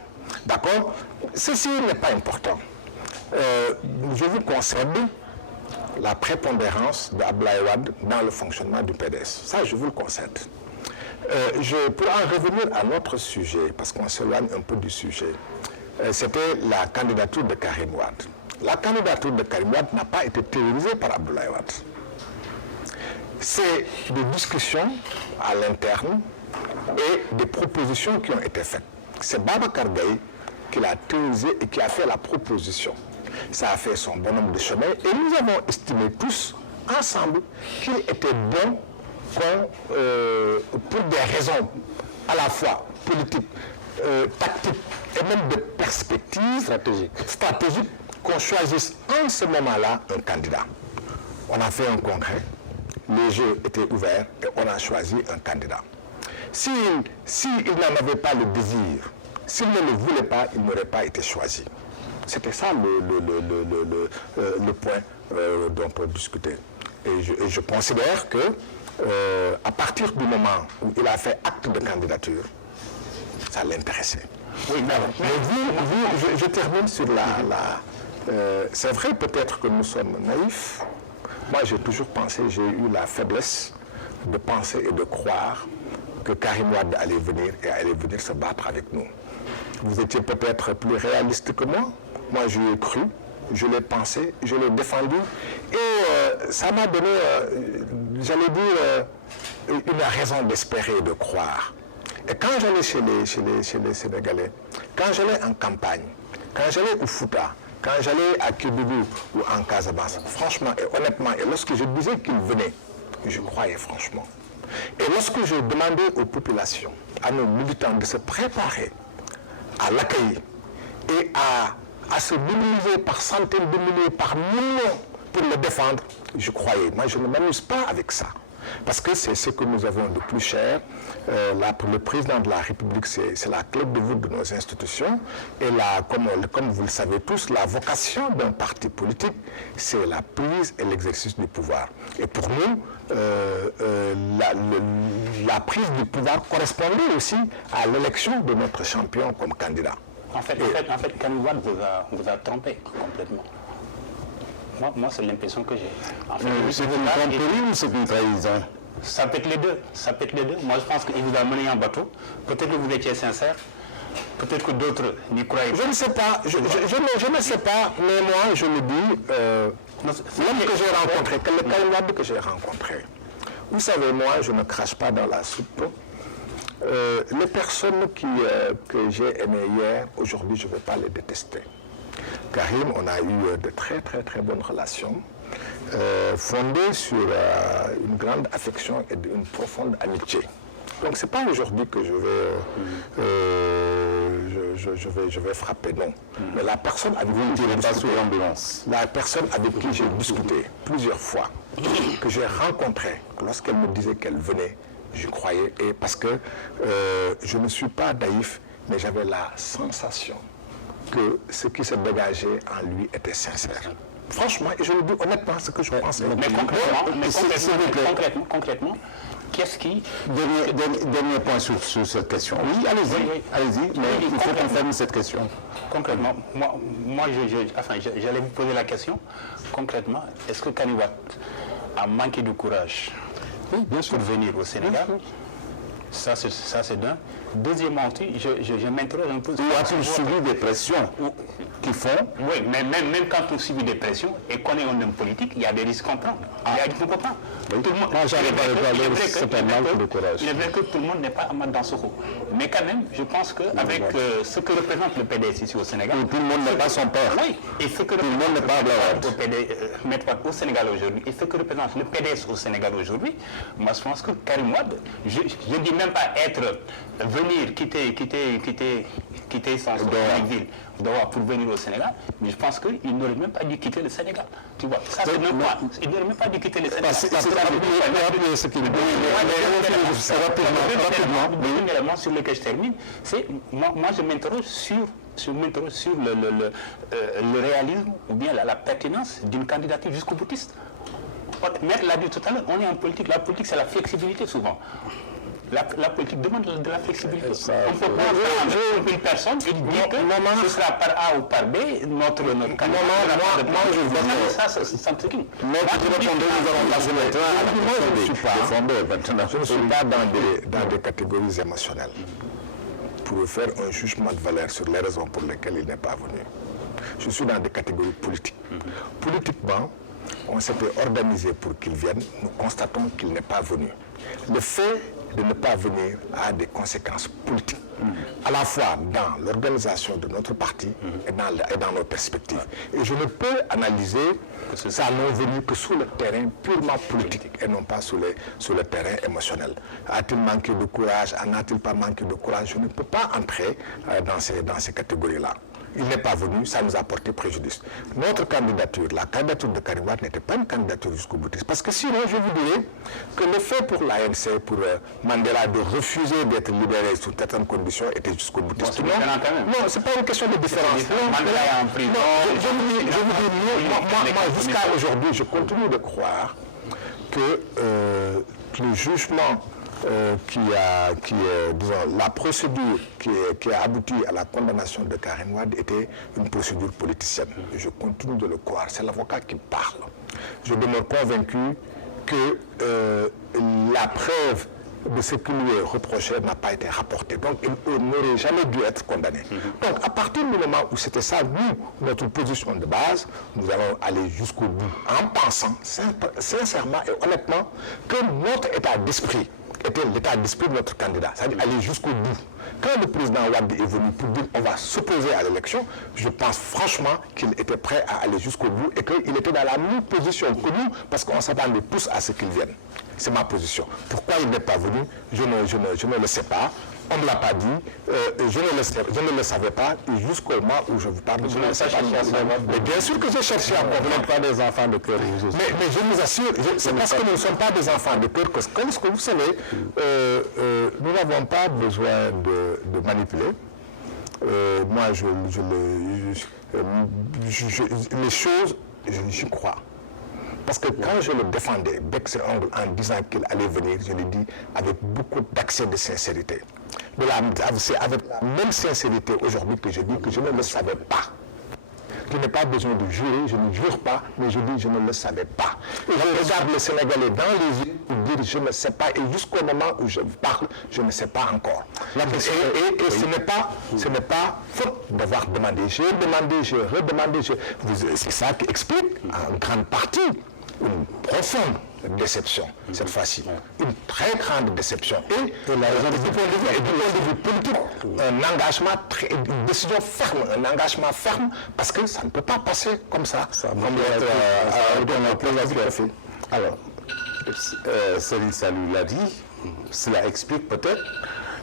D'accord? Ceci n'est pas important. Je vous concède la prépondérance d'Abdoulaye Wade dans le fonctionnement du PDS. Ça, je vous le concède. Pour en revenir à notre sujet, parce qu'on s'éloigne un peu du sujet, c'était la candidature de Karim Wade. La candidature de Karim Wade n'a pas été théorisée par Abdoulaye Wade. C'est des discussions à l'interne et des propositions qui ont été faites. C'est Babacar Gaye qui l'a théorisé et qui a fait la proposition. Ça a fait son bonhomme de chemin et nous avons estimé tous, ensemble, qu'il était bon pour des raisons à la fois politiques, tactiques et même de perspectives stratégiques, qu'on choisisse en ce moment-là un candidat. on a fait un congrès, les jeux étaient ouverts et on a choisi un candidat. S'il n'en avait pas le désir, s'il ne le voulait pas, il n'aurait pas été choisi. C'était ça le point dont on discutait. Et je considère que à partir du moment où il a fait acte de candidature, ça l'intéressait. Oui, mais je termine sur c'est vrai peut-être que nous sommes naïfs. Moi, j'ai toujours pensé, j'ai eu la faiblesse de penser et de croire que Karim Wade allait venir se battre avec nous. Vous étiez peut-être plus réaliste que moi. Moi, j'y ai cru, je l'ai pensé, je l'ai défendu. Et ça m'a donné, j'allais dire, une raison d'espérer et de croire. Et quand j'allais chez les Sénégalais, quand j'allais en campagne, quand j'allais au Fouta, quand j'allais à Kédougou ou en Casamance, franchement et honnêtement, et lorsque je disais qu'ils venaient, je croyais franchement. Et lorsque je demandais aux populations, à nos militants de se préparer à l'accueillir et à se mobiliser par centaines de milliers, par millions pour le défendre, je croyais. Moi, je ne m'amuse pas avec ça. Parce que c'est ce que nous avons de plus cher. Là, pour le président de la République, c'est la clé de voûte de nos institutions. Et là, comme vous le savez tous, la vocation d'un parti politique, c'est la prise et l'exercice du pouvoir. Et pour nous, la prise du pouvoir correspondait aussi à l'élection de notre champion comme candidat. En fait, Karim Wade vous a trompé complètement. Moi, c'est l'impression que j'ai. En fait, c'est une tromperie ou c'est une trahison? Ça peut être les deux. Ça peut être les deux. Moi, je pense qu'il vous a mené en bateau. Peut-être que vous étiez sincère. Peut-être que d'autres n'y croyaient pas. Je ne sais pas. Je ne sais pas. Mais moi, je le dis. L'homme que j'ai rencontré, le Karim Wade que j'ai rencontré. Vous savez, moi, je ne crache pas dans la soupe. Les personnes que j'ai aimées hier, aujourd'hui, je ne vais pas les détester. Karim, on a eu de très très très bonnes relations, fondées sur une grande affection et une profonde amitié. Donc c'est pas aujourd'hui que je vais frapper, non. Mais la personne avec qui j'ai discuté plusieurs fois, que j'ai rencontré, lorsqu'elle me disait qu'elle venait, je croyais, et parce que je ne suis pas naïf, mais j'avais la sensation que ce qui se dégageait en lui était sincère. Franchement, et je le dis honnêtement, ce que je pensais. Mais concrètement, qu'est-ce qui... Dernier point sur cette question. Oui, allez-y, mais il faut qu'on ferme cette question. Concrètement, moi j'allais vous poser la question. Concrètement, est-ce que Karim Wade a manqué de courage pour venir au Sénégal? Ça, c'est d'un. Deuxièmement, je m'interroge un peu... Ou a-t-il subi des pressions qui font... Oui, mais même quand on subit des pressions et qu'on est un homme politique, il y a des risques qu'on prend. Il faut comprendre. Moi, j'arrive à regarder, c'est un manque de courage. Il est vrai que tout le monde n'est pas Ahmad Dansokho. Mais quand même, je pense qu'avec ce que représente le PDS ici au Sénégal... Tout le monde n'est pas son père. Oui, et ce que représente au Sénégal aujourd'hui, et ce que représente le PDS au Sénégal aujourd'hui, moi je pense que Karim Wade, je ne dis même pas venir quitter son ville pour venir au Sénégal, mais je pense qu'il n'aurait même pas dû quitter le Sénégal. Tu vois, ça c'est même pas. Il n'aurait même pas dû quitter le Sénégal. Rapidement, sur lequel je termine, c'est moi je m'interroge sur le réalisme ou bien la pertinence d'une candidature jusqu'au boutiste. Maître l'a dit tout à l'heure, on est en politique. La politique, c'est la flexibilité souvent. La politique demande de la flexibilité. On ne peut pas prendre une personne et dire que ce sera par A ou par B, notre candidat. Moi, je ne suis pas dans des catégories émotionnelles pour faire un jugement de valeur sur les raisons pour lesquelles il n'est pas venu. Je suis dans des catégories politiques. Politiquement, on s'était organisé pour qu'il vienne. Nous constatons qu'il n'est pas venu. Le fait de ne pas venir a des conséquences politiques, à la fois dans l'organisation de notre parti et dans nos perspectives. Et je ne peux analyser sa non-venue que sur le terrain purement politique et non pas sur le terrain émotionnel. A-t-il manqué de courage? N'a-t-il pas manqué de courage? Je ne peux pas entrer dans ces catégories-là. il n'est pas venu, ça nous a porté préjudice. Notre candidature, la candidature de Karim Wade n'était pas une candidature jusqu'au boutiste. Parce que sinon, je vous dirais que le fait pour l'ANC, pour Mandela, de refuser d'être libéré sous certaines conditions était jusqu'au boutiste. Bon, non, c'est pas une question de différence. Mandela est en prison. Je vous dis, moi jusqu'à aujourd'hui, je continue de croire que le jugement disons, la procédure qui a abouti à la condamnation de Karim Wade était une procédure politicienne. Je continue de le croire. C'est l'avocat qui parle. Je demeure convaincu que la preuve de ce qui lui est reproché n'a pas été rapportée. Donc, il n'aurait jamais dû être condamné. Donc, à partir du moment où c'était ça, nous, notre position de base, nous allons aller jusqu'au bout en pensant, sincèrement et honnêtement, que notre état d'esprit était l'état d'esprit de notre candidat, c'est-à-dire aller jusqu'au bout. Quand le président Wade est venu pour dire on va s'opposer à l'élection, je pense franchement qu'il était prêt à aller jusqu'au bout et qu'il était dans la même position que nous parce qu'on s'attendait tous à ce qu'il vienne. C'est ma position. Pourquoi il n'est pas venu, je ne le sais pas. On ne me l'a pas dit, je ne le savais pas, et jusqu'au moment où je vous parle, je ne le sais pas. Mais bien sûr que j'ai cherché encore. Vous n'êtes pas des enfants de cœur. Mais je vous assure, c'est parce que nous ne sommes pas des enfants de cœur que, comme ce que vous savez, nous n'avons pas besoin de manipuler. Moi, les choses, j'y crois. Parce que quand je le défendais, bec et ongle, en disant qu'il allait venir, je l'ai dit avec beaucoup d'accès de sincérité. C'est avec la même sincérité aujourd'hui que je dis que je ne le savais pas. Je n'ai pas besoin de jurer, je ne jure pas, mais je dis je ne le savais pas. Et je regarde les Sénégalais dans les yeux pour dire je ne sais pas, et jusqu'au moment où je parle, je ne sais pas encore. Et ce n'est pas faute d'avoir demandé. J'ai demandé, j'ai redemandé. C'est ça qui explique en grande partie une profonde déception cette fois-ci. Une très grande déception. Et du point de vue politique, un engagement, une décision ferme, un engagement ferme, parce que ça ne peut pas passer comme ça. Alors, Céline Salou l'a dit, cela explique peut-être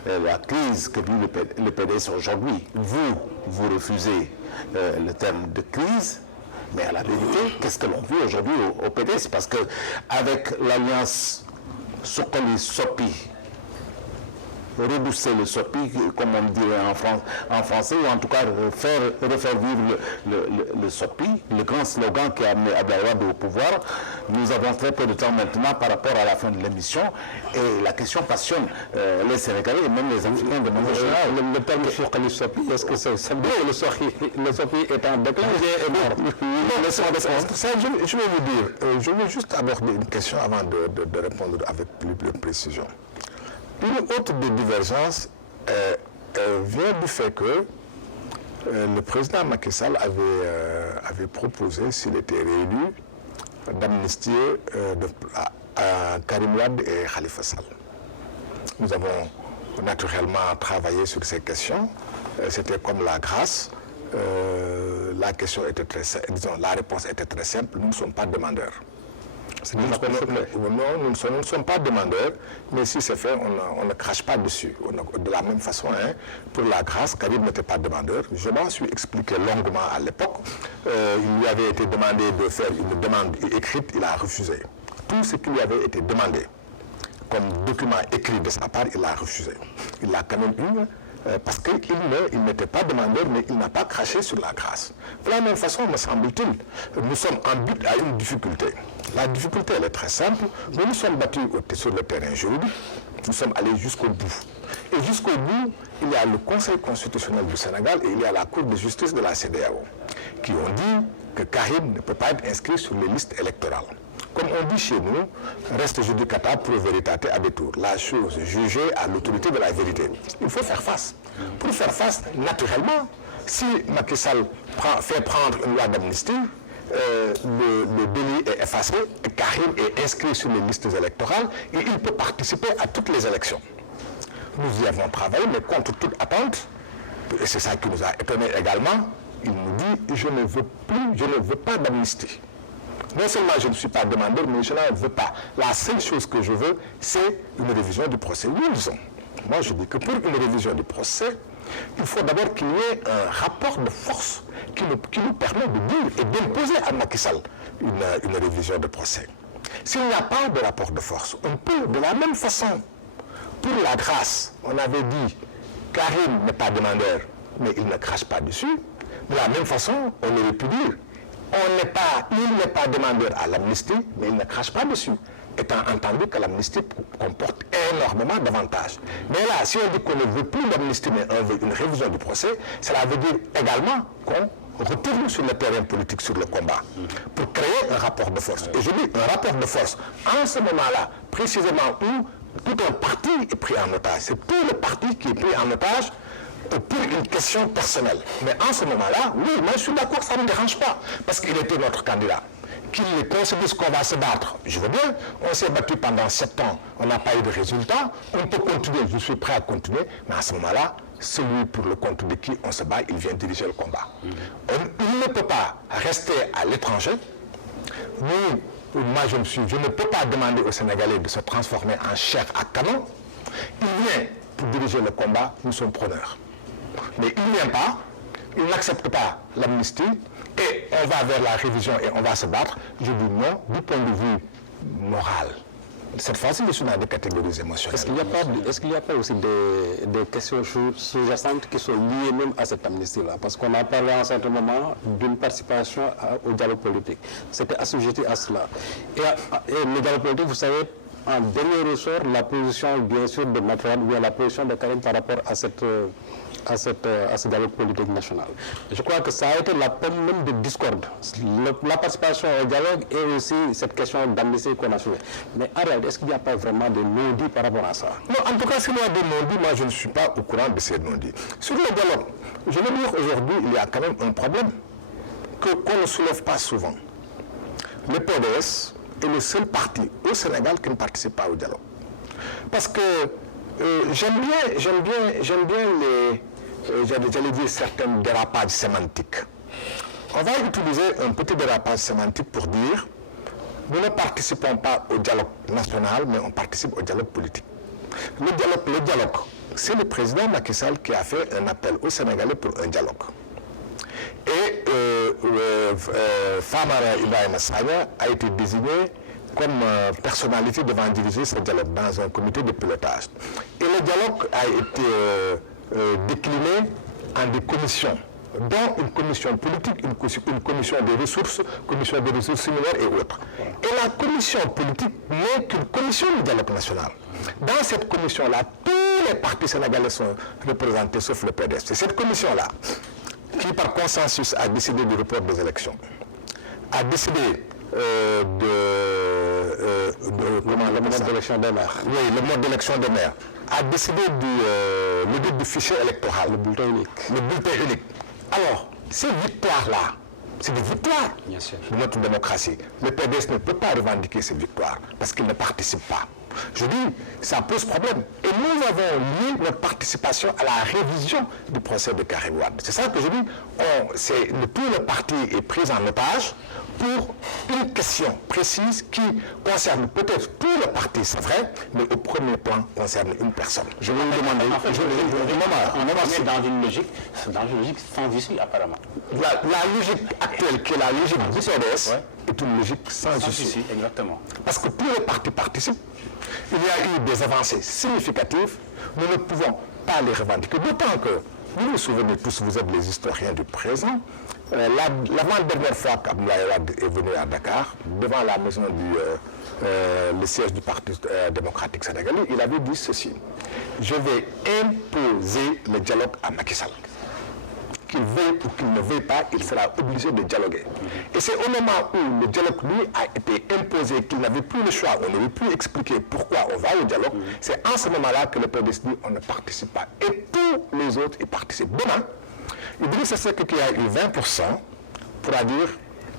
la crise que vit le PDS aujourd'hui. Vous refusez le terme de crise. Mais à la vérité, qu'est-ce que l'on vit aujourd'hui au PDS? Parce qu'avec l'alliance Sokoli-Sopi, rebousser le SOPI, comme on dirait en français, ou en tout cas refaire vivre le SOPI, le grand slogan qui a amené Abdoulaye Wade au pouvoir. Nous avons très peu de temps maintenant par rapport à la fin de l'émission, et la question passionne les Sénégalais et même les Africains de manière générale. Le terme Sokoli SOPI, est-ce que c'est bien le SOPI est en déclin ou est mort? Je vais vous dire, je veux juste aborder une question avant de répondre avec plus de précision. Une autre des divergences vient du fait que le président Macky Sall avait proposé, s'il était réélu, d'amnistier Karim Wade et Khalifa Sall. Nous avons naturellement travaillé sur ces questions. C'était comme la grâce. La question était très simple, disons, la réponse était très simple. Nous ne sommes pas demandeurs. Nous ne sommes pas demandeurs, mais si c'est fait, on ne crache pas dessus. De la même façon, pour la grâce, Karim n'était pas demandeur. Je m'en suis expliqué longuement à l'époque. Il lui avait été demandé de faire une demande écrite, il a refusé. Tout ce qui lui avait été demandé comme document écrit de sa part, il a refusé. Il l'a quand même eu. Parce qu'il n'était pas demandeur, mais il n'a pas craché sur la grâce. De la même façon, me semble-t-il, nous sommes en but à une difficulté. La difficulté, elle est très simple. Nous nous sommes battus sur le terrain juridique. Nous sommes allés jusqu'au bout. Et jusqu'au bout, il y a le Conseil constitutionnel du Sénégal et il y a la Cour de justice de la CEDEAO qui ont dit que Karim ne peut pas être inscrit sur les listes électorales. Comme on dit chez nous, reste judicata pro veritate habetur. La chose jugée à l'autorité de la vérité. Il faut faire face. Pour faire face, naturellement, si Macky Sall fait prendre une loi d'amnistie, le délit est effacé, Karim est inscrit sur les listes électorales et il peut participer à toutes les élections. Nous y avons travaillé, mais contre toute attente, et c'est ça qui nous a étonnés également, il nous dit « je ne veux pas d'amnistie ». Non seulement je ne suis pas demandeur, mais je n'en veux pas. La seule chose que je veux, c'est une révision du procès. Oui, disons. Moi, je dis que pour une révision du procès, il faut d'abord qu'il y ait un rapport de force qui nous permet de dire et d'imposer à Macky Sall une révision de procès. S'il n'y a pas de rapport de force, on peut de la même façon, pour la grâce, on avait dit Karim n'est pas demandeur, mais il ne crache pas dessus. De la même façon, on aurait pu dire il n'est pas demandeur à l'amnistie, mais il ne crache pas dessus, étant entendu que l'amnistie comporte énormément d'avantages. Mais là, si on dit qu'on ne veut plus l'amnistie, mais on veut une révision du procès, cela veut dire également qu'on retourne sur le terrain politique, sur le combat, pour créer un rapport de force. Et je dis un rapport de force en ce moment-là, précisément où tout un parti est pris en otage. C'est tout le parti qui est pris en otage pour une question personnelle. Mais en ce moment-là, oui, moi je suis d'accord, ça ne me dérange pas, parce qu'il était notre candidat. Qu'il se dise qu'on va se battre, je veux bien, on s'est battu pendant 7 ans, on n'a pas eu de résultat, on peut continuer, je suis prêt à continuer, mais à ce moment-là, celui pour le compte de qui on se bat, il vient diriger le combat. Il ne peut pas rester à l'étranger. Moi, je ne peux pas demander aux Sénégalais de se transformer en chair à canon. Il vient pour diriger le combat, nous sommes preneurs. Mais il ne vient pas, il n'accepte pas l'amnistie, et on va vers la révision et on va se battre. Je dis non, du point de vue moral. Cette fois-ci, je suis dans des catégories émotionnelles. Est-ce qu'il n'y a pas aussi des questions sous-jacentes qui sont liées même à cette amnistie-là? Parce qu'on a parlé à un certain moment d'une participation au dialogue politique. C'était assujetti à cela. Et le dialogue politique, vous savez, en dernier ressort, la position, bien sûr, de Matran, ou bien la position de Karim par rapport à ce dialogue politique national. Je crois que ça a été la pomme même de discorde. La participation au dialogue et aussi cette question d'amnistie qu'on a soulevée. Mais en réalité, est-ce qu'il n'y a pas vraiment de non-dits par rapport à ça? Non, en tout cas, s'il y a des non-dits, moi je ne suis pas au courant de ces non-dits. Sur le dialogue, je veux dire aujourd'hui, il y a quand même un problème qu'on ne soulève pas souvent. Le PDS est le seul parti au Sénégal qui ne participe pas au dialogue. Parce que j'aime bien j'allais dire certains dérapages sémantiques. On va utiliser un petit dérapage sémantique pour dire nous ne participons pas au dialogue national, mais on participe au dialogue politique. Le dialogue, c'est le président Macky Sall qui a fait un appel aux Sénégalais pour un dialogue. Et Famara Ibrahima Sagna a été désigné comme personnalité devant diriger ce dialogue dans un comité de pilotage. Et le dialogue a été décliné en des commissions, dont une commission politique, une commission des ressources similaires et autres. Et la commission politique n'est qu'une commission du dialogue national. Dans cette commission-là, tous les partis sénégalais sont représentés sauf le PDS. C'est cette commission-là qui, par consensus, a décidé du report des élections, a décidé le mode d'élection des maires. Oui, le mode d'élection des maires, a décidé du fichier électoral. Le bulletin unique. Le bulletin unique. Alors, ces victoires-là, c'est des victoires de notre démocratie. Le PDS ne peut pas revendiquer ces victoires parce qu'il ne participe pas. Je dis, ça pose problème. Et nous avons lié notre participation à la révision du procès de Karim Wade. C'est ça que je dis. Tout le parti est pris en otage pour une question précise qui concerne peut-être tout le parti, c'est vrai, mais au premier plan concerne une personne. Je vais vous demander. En fait, on est dans une logique sans issue apparemment. La logique actuelle, qui est la logique du PDS, est une logique sans issue. Exactement. Parce que tous les partis participent. Il y a eu des avancées significatives. Nous ne pouvons pas les revendiquer. D'autant que, vous vous souvenez tous, vous êtes les historiens du présent, l'avant-dernière fois qu'Abdoulaye Wade est venu à Dakar, devant la maison le siège du Parti démocratique sénégalais, il avait dit ceci: je vais imposer le dialogue à Macky Sall. Qu'il veuille ou qu'il ne veuille pas, il sera obligé de dialoguer. Et c'est au moment où le dialogue, lui, a été imposé, qu'il n'avait plus le choix, on n'avait plus expliqué pourquoi on va au dialogue, c'est en ce moment-là que le PDS dit on ne participe pas. Et tous les autres y participent. Demain, Idrissa Seck qui a eu 20% pourra dire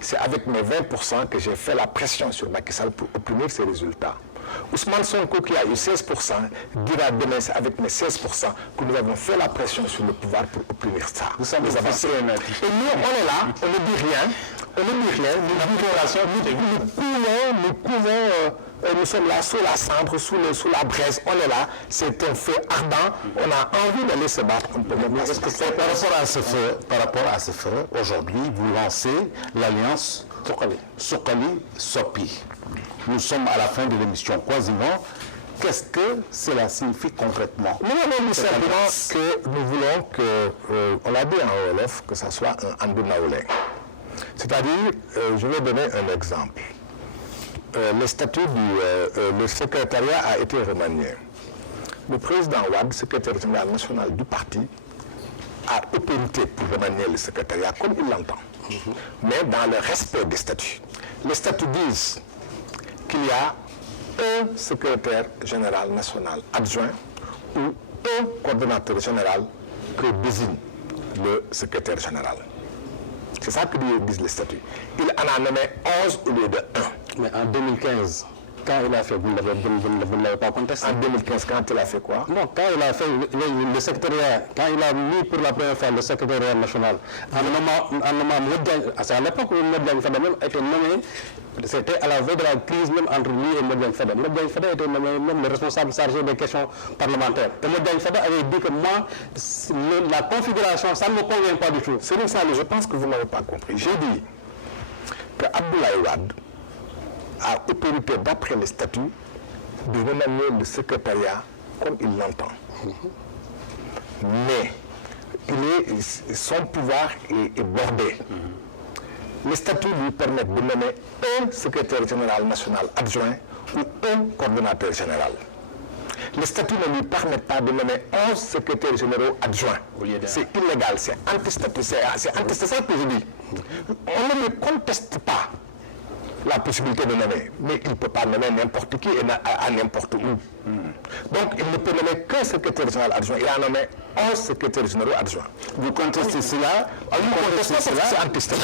c'est avec mes 20% que j'ai fait la pression sur Macky Sall pour obtenir ces résultats. Ousmane Sonko qui a eu 16% dira demain c'est avec mes 16% que nous avons fait la pression sur le pouvoir pour obtenir ça. Nous sommes avancées. Et nous on est là, on ne dit rien, On ne dit rien, nous sommes là sous la cendre, sous la braise, on est là, c'est un feu ardent, on a envie d'aller se battre. Est-ce que c'est par rapport à ce feu, aujourd'hui, vous lancez l'alliance Sokali-Sopi. Nous sommes à la fin de l'émission quasiment. Qu'est-ce que cela signifie concrètement? Nous avons dit simplement que nous voulons que, on l'a dit en Wolof, que ça soit un Andu Naoulé. C'est-à-dire, je vais donner un exemple. Le statut le secrétariat a été remanié. Le président Wade, secrétaire général national du parti, a autorité pour remanier le secrétariat comme il l'entend, mais dans le respect des statuts. Les statuts disent qu'il y a un secrétaire général national adjoint ou un coordonnateur général que désigne le secrétaire général. C'est ça que disent les statuts. Il en a nommé 11 au lieu de 1. Mais en 2015, quand il a fait, vous ne l'avez pas contesté. En 2015, quand il a fait quoi? Non, quand il a fait le secrétariat, quand il a mis pour la première fois le secrétariat national, en nommant Modjan, c'est à l'époque où Modjan Fada même était nommé, c'était à la veille de la crise même entre lui et Modjan Fada. Modjan Fada était nommé même le responsable chargé des questions parlementaires. Et Modjan Fada avait dit que moi, la configuration, ça ne me convient pas du tout. C'est ça, je pense que vous n'avez pas compris. J'ai dit que Abdoulaye Wade a autorité, d'après les statuts, de remanier le secrétariat comme il l'entend. Mais son pouvoir est bordé. Les statuts lui permettent de nommer un secrétaire général national adjoint ou un coordonnateur général. Les statuts ne lui permettent pas de nommer 11 secrétaires généraux adjoints. C'est illégal, c'est anti-statut, c'est ça que je dis. On ne lui conteste pas la possibilité de nommer, mais il ne peut pas nommer n'importe qui et à n'importe où. Donc il ne peut nommer qu'un secrétaire général adjoint. Il a nommé 11 secrétaires généraux adjoints. Vous contestez cela? Vous contestez cela? C'est anti-statut.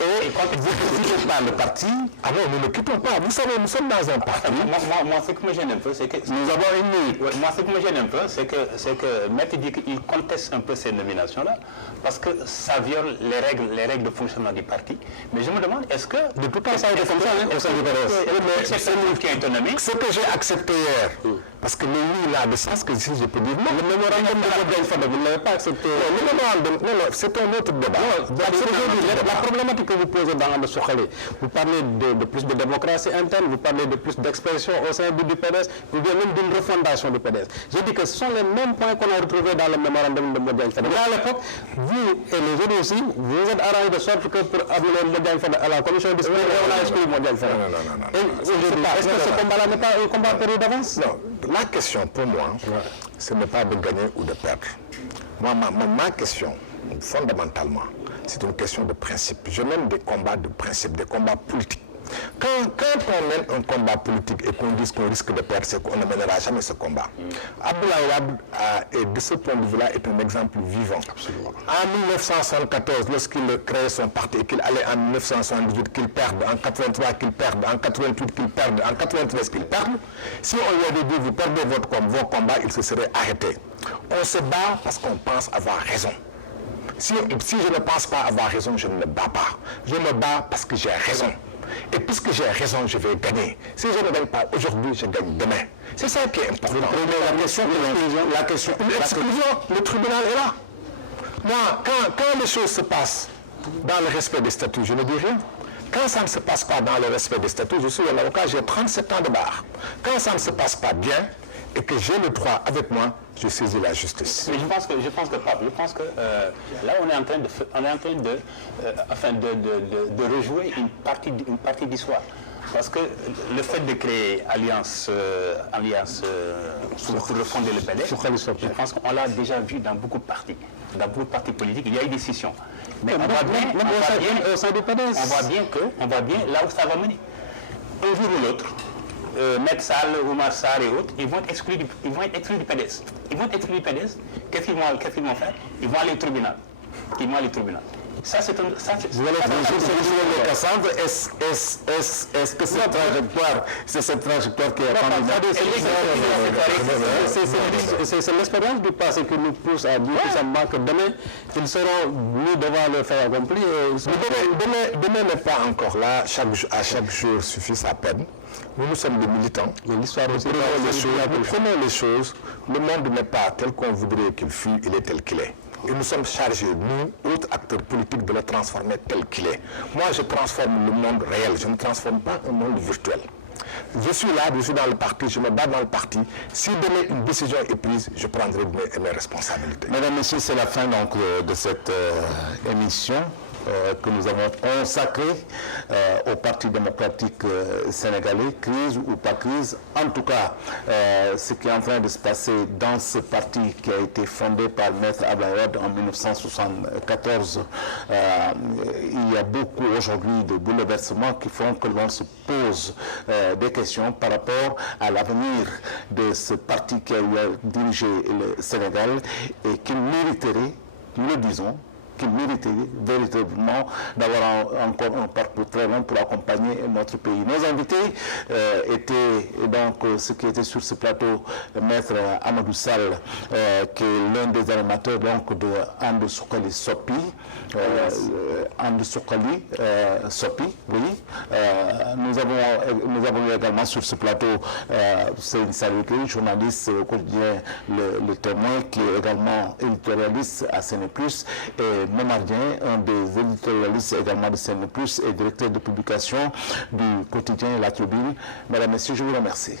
Et vous ne quittez pas le parti? Ah non, nous ne quittons pas. Vous savez, nous sommes dans un parti. Moi, ce qui me gêne un peu, c'est que... Nous avons une minute. Moi, ce qui me gêne un peu, c'est que Maître dit qu'il conteste un peu ces nominations-là, parce que ça viole les règles de fonctionnement du parti. Mais je me demande, est-ce que... De tout temps, ça a été comme ça, au sein du PDS. C'est celui qui a été nommé. Ce que j'ai accepté hier, parce que le oui, il a de sens que si je peux dire non. Le mémorandum de Modjan Fada, vous ne l'avez pas accepté. Non, c'est un autre débat. La problématique que vous posez dans le Sokhali, vous parlez de plus de démocratie interne, vous parlez de plus d'expression au sein du PDS, vous venez même d'une refondation du PDS. Je dis que ce sont les mêmes points qu'on a retrouvés dans le mémorandum de Modjan Fada. Mais à l'époque, vous et les autres aussi, vous êtes arrangés de sorte que pour amener Modjan Fada à la commission de discipline, on a exclu Modjan Fada. Est-ce que ce combat-là n'est pas un combat perdu d'avance? Non. La question pour moi, ce n'est pas de gagner ou de perdre. Moi, ma question, fondamentalement, c'est une question de principe. Je mène des combats de principe, des combats politiques. Quand on mène un combat politique et qu'on dit qu'on risque de perdre, c'est qu'on ne mènera jamais ce combat. Abdoulaye Wade, de ce point de vue-là, est un exemple vivant. Absolument. En 1974, lorsqu'il créait son parti et qu'il allait en 1978, qu'il perde, en 83 qu'il perde, en 88 qu'il perde, en 93 qu'il perde, si on lui avait dit vous perdez vos combats, il se serait arrêté. On se bat parce qu'on pense avoir raison. Si je ne pense pas avoir raison, je ne me bats pas. Je me bats parce que j'ai raison. Et puisque j'ai raison, je vais gagner. Si je ne gagne pas aujourd'hui, je gagne demain. C'est ça qui est important. La question, l'exclusion, le tribunal est là. Moi, quand les choses se passent dans le respect des statuts, je ne dis rien. Quand ça ne se passe pas dans le respect des statuts, je suis un avocat, j'ai 37 ans de barre. Quand ça ne se passe pas bien et que j'ai le droit avec moi, je saisis la justice. Mais je pense que là on est en train de rejouer une partie d'histoire. Parce que le fait de créer Alliance pour refonder le PDS, je pense qu'on l'a déjà vu dans beaucoup de partis. Dans beaucoup de partis politiques, il y a eu des scissions. Mais on voit bien là où ça va mener. Un jour ou l'autre, Maître Sall, Oumar Sarr et autres, ils vont être exclus du PDS. Ils vont être exclus du PDS. Qu'est-ce qu'ils vont faire? Ils vont aller au tribunal. Ça, c'est un... Ça, c'est... Vous allez faire Cassandre, est-ce que cette trajectoire, c'est cette trajectoire qui est c'est l'expérience du passé qui nous pousse à dire tout simplement que demain, ils seront mis devant le fait accompli. Demain n'est pas encore là, à chaque jour suffit sa peine. Nous sommes des militants. L'histoire aussi. Nous prenons les choses. Le monde n'est pas tel qu'on voudrait qu'il fût, il est tel qu'il est. Et nous sommes chargés, nous, autres acteurs politiques, de le transformer tel qu'il est. Moi, je transforme le monde réel, je ne transforme pas un monde virtuel. Je suis là, je suis dans le parti, je me bats dans le parti. Si demain une décision est prise, je prendrai mes responsabilités. Mesdames, Messieurs, c'est la fin donc de cette émission que nous avons consacrée au Parti démocratique sénégalais, crise ou pas crise. En tout cas, ce qui est en train de se passer dans ce parti qui a été fondé par Maître Abdoulaye Wade en 1974, il y a beaucoup aujourd'hui de bouleversements qui font que l'on se pose des questions par rapport à l'avenir de ce parti qui a dirigé le Sénégal et qui mériterait, nous le disons, qui mériterait véritablement d'avoir encore un parcours très long pour accompagner notre pays. Nos invités étaient donc ceux qui étaient sur ce plateau, Maître Amadou Sall, qui est l'un des animateurs donc de And Suxali Soppi, oui. Nous avons eu également sur ce plateau Seydou Salikoui, journaliste au quotidien Le Témoin, qui est également éditorialiste à CNE+, et Momardien, un des éditorialistes également de CNE+, et directeur de publication du quotidien La Tribune. Mesdames, Messieurs, je vous remercie.